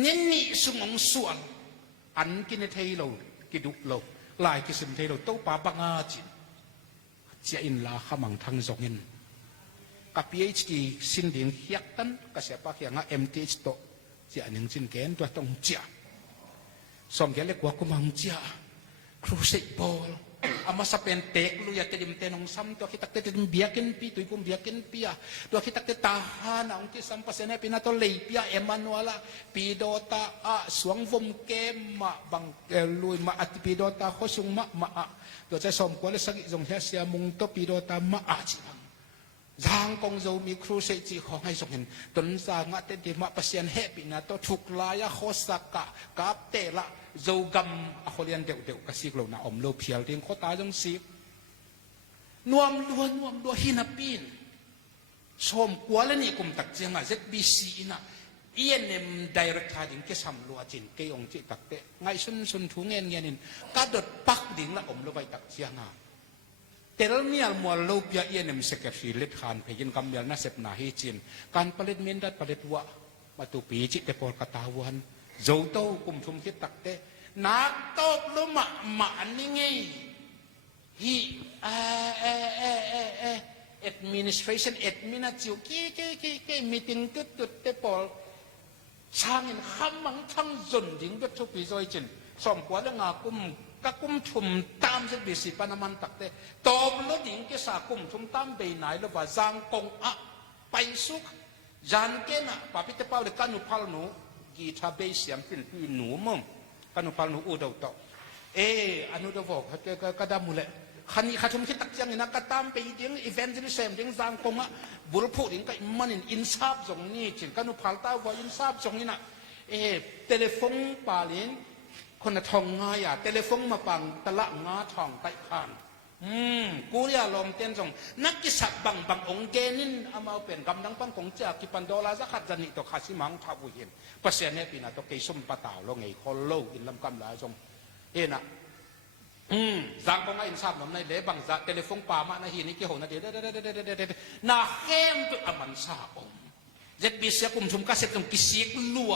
เน้นนี่สุงองส่วนอันกินเทยโลกิดุโลลายกิสิมเทยโลโตปาบังอาจินเจียอินลาขมังทั้งสองอินกับ PhD สินดิ่งเฮียตันกษยาปาเฮียงะ MTH โตเจียหนึ่งสินเกนตัวต้องเจียสมเกียรติเล็กกว่ากุมังเจียครูเซบอลอามาสเปนเตกลุยาเตดิมเตนองซัมตัวคิดตักเตดิมเบียกินปีตัวกุมเบียกินปีอะตัวคิดตักเตตาฮานาองคิดซัมปัสเซเนปีนาตัวเลยปีอะเอมานัวละปีโดตาอะสวงวมเกมมาบังลุยมาอติปีโดตาโคซุงมาอะตัวใจสมควรเลยสักอีกงเฮียเสียมุงตัวปีโดตามาอะจิบังจางกงโจมีครูเซจีของให้ส่งเห็นตนสางะเตดิมาปัสเซนเฮปีนาตัวถูกลายโคสักกะกับเตละโจกำอโคเลียนเด็กกสิกโลนาอมโลเพียลทิ้งโคตาจังสีนวมดัวหินาปีนชมกัวเลนี่กุมตักเจียงอ่ะ ZBC น่ะเอียนเอ็มดีเรกทาดิ้งเกสัมลัวจินเกยองจิตักเตะไงสุนทุงเงี้ยนินกาดดปักดิ้งละอมโลไปตักเจียงอ่ะแต่ละเมียมัวโลเปียเอียนเอ็มเสกฟีเล็ดขานเพยินกำเมียน่าเสพนาฮิจินการผลิตเมนดัดผลิตวะมาตุปีจิตเตปอลกตาวันโจโต้กุมชุมคิดตักเตนักตบลุมะนี่ไงฮีadministration admin จิวกี้มีติงตุดเตปอลช่างเห็นขมังทั้งจนดิ้งก็ทุกปีโจยจินสมกว่าเรื่องกุมก็กุมชุมตามจะบิสิปนามันตักเตตบลุดิ้งก็สากุมชุมตามไปไหนแล้วว่าจางกงอะไปสุขยันเกนะป้าพิเตเป้าเด็กกันุพัลนูกีทาเบสเสียงเป็นพี่หนูมั่งกันุพัลนูอูดาวโตอนุดาวกก็ดามุเลขันนี้ข้าชมคิดตักจังนะก็ตามไปดิ้งอีเวนต์ที่เสมดิ้งจางกงอะบุรุษผู้ดิ้งก็มันอินซาบตรงนี้จินกันุพัลต้าว่าอินซาบตรงนี้นะเทเลฟงปาลินคนทองง่ายเทเลฟงมาปังตะละงาทองไตขานกูเรียลมเตียนส่งนักกิสับบังองเกนินเอามาเป็นกำลังปังของเจ้ากิปันดอลาสักขัดจันนิตัวขาสิมังทับวิเห็นเปอร์เซ็นต์เนี่ยปีน่ะตัวเกยสมปะตาวลงไงคอลโลอินลำกำลายส่งน่ะจางกงไอ้อินทราบหนุนในเละบังจะเทเลฟงป่ามาในหินนี่เกี่ยวนะเดี๋ยวน่าเข้มตัวอมันซาอมเจ็ดปีเสียกุมชุมกัสเซตตรงกิสิกลัว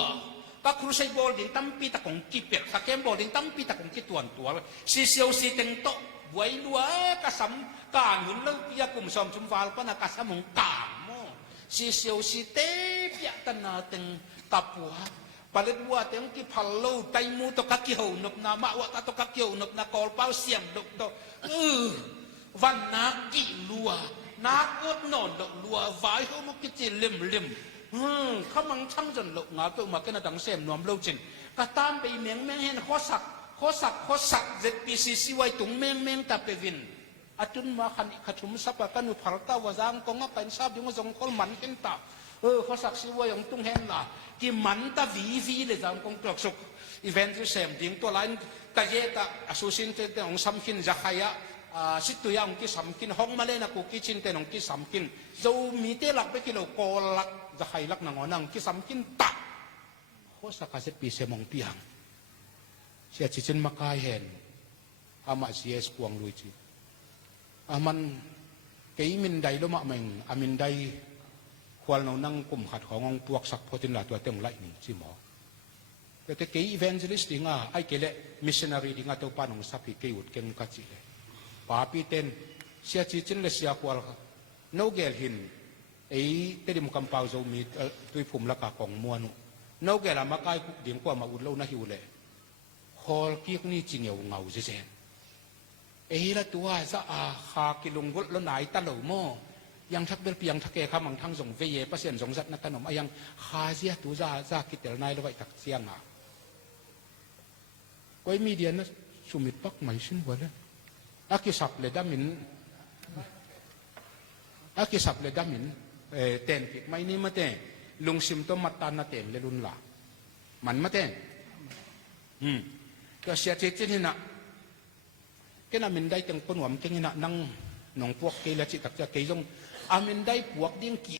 ก็ครูใช้บอลดิ้งตั้มปีตะกงกิเปียกถ้าเข้มบอลดิ้งตั้มปีตะกงกิตัวซีเซียวซีเต็งโตไว้ลัวกระสำกางหนุนเลิกยากุมสมชุมวาลปนากระสำมงกางโมซีเซียวซีเตปยะตนาเต็งตับหัวผลิตวัวเต็งที่พัลโลไตมูตกักเกี่ยวนกนามะวะตะตกักเกี่ยวนกนากอลเป้าเสียงดกโตวันนักกิลัวนักอดนอนดกลัวไว้เขามุกิจิลิมเขามังช่างจนหลงงาตัวมากันดังเสียมนวมโลจินก็ตามไปเมียงแมงเห็นข้อสักZPCC ไว้ตุงเมงตาเปวิน อาจุนมาขันขชุมสับกันอุพารตาวจางกงเป็นซาบดิงจงคอลมันเห็นตาเขาสักสิว่าอย่างตุ้งเห็นล่ะกิมันตาวีเลยจางกงกลอกสุกอีเวนต์เซมดิ้งตัวไลน์ตาเจตาอสุสินเตนองสัมขินจะขยะสิตุยองกิสัมขินห้องมาเลนักกิจินเตนองกิสัมขินจะมีเตลักไปกิโลโกลักจะขยลักนางอนังกิสัมขินตาเขาสักเสปีเสมองเปียงเสียจินมากายเห็นอามาเสียสปวงลุยจีอามันเกี่ยมินได้ละมาเมงอามินได้ควรเรานั่งกลุ่มขัดขององพวกสักพอตินละตัวเต็งไหลนี่จีหมอแต่เกี่ยอีเวนต์ลิสต์ดิงาไอเกี่ยมิชชันนารีดิงาตัวปานองสับเกี่ยวเก่งกัจจิเลยป้าปีเต็นเสียจินเลยเสียควรโนเกลหินไอเตดิมคำเปาโจมีตุยภูมิละกาของมวนุโนเกลมาไกดิ่งกว่ามาอุดเล่านะฮิวเลยฮอลกี้นี่จริงเหงาเจนละตัวจะหากิลงกุลแล้วไหนตะเหลวโมยังทักเบลเปียงทักเกะขมังทั้งส่งเวเยเปอร์เซ็นต์ส่งสัตนัตนมยังหาเสียตัวจะกิเตลนายแล้วไปตักเสียงก็มีเดียนสุมิตปักไม่ชินหัวเลยอากิสับเลยดามินอากิสับเลยดามินเต้นกิไม่นี่มาเต้นลุงซิมตัวมัตตานาเต้นเลยรุนละมันมาเต้นก็เสียเจจินนะแค่นั้นมินได้จังปนวมแค่นี้นะนั่งหนองพวกเกลือจิตตักจะเกยงอามินได้พวกดิ้งกี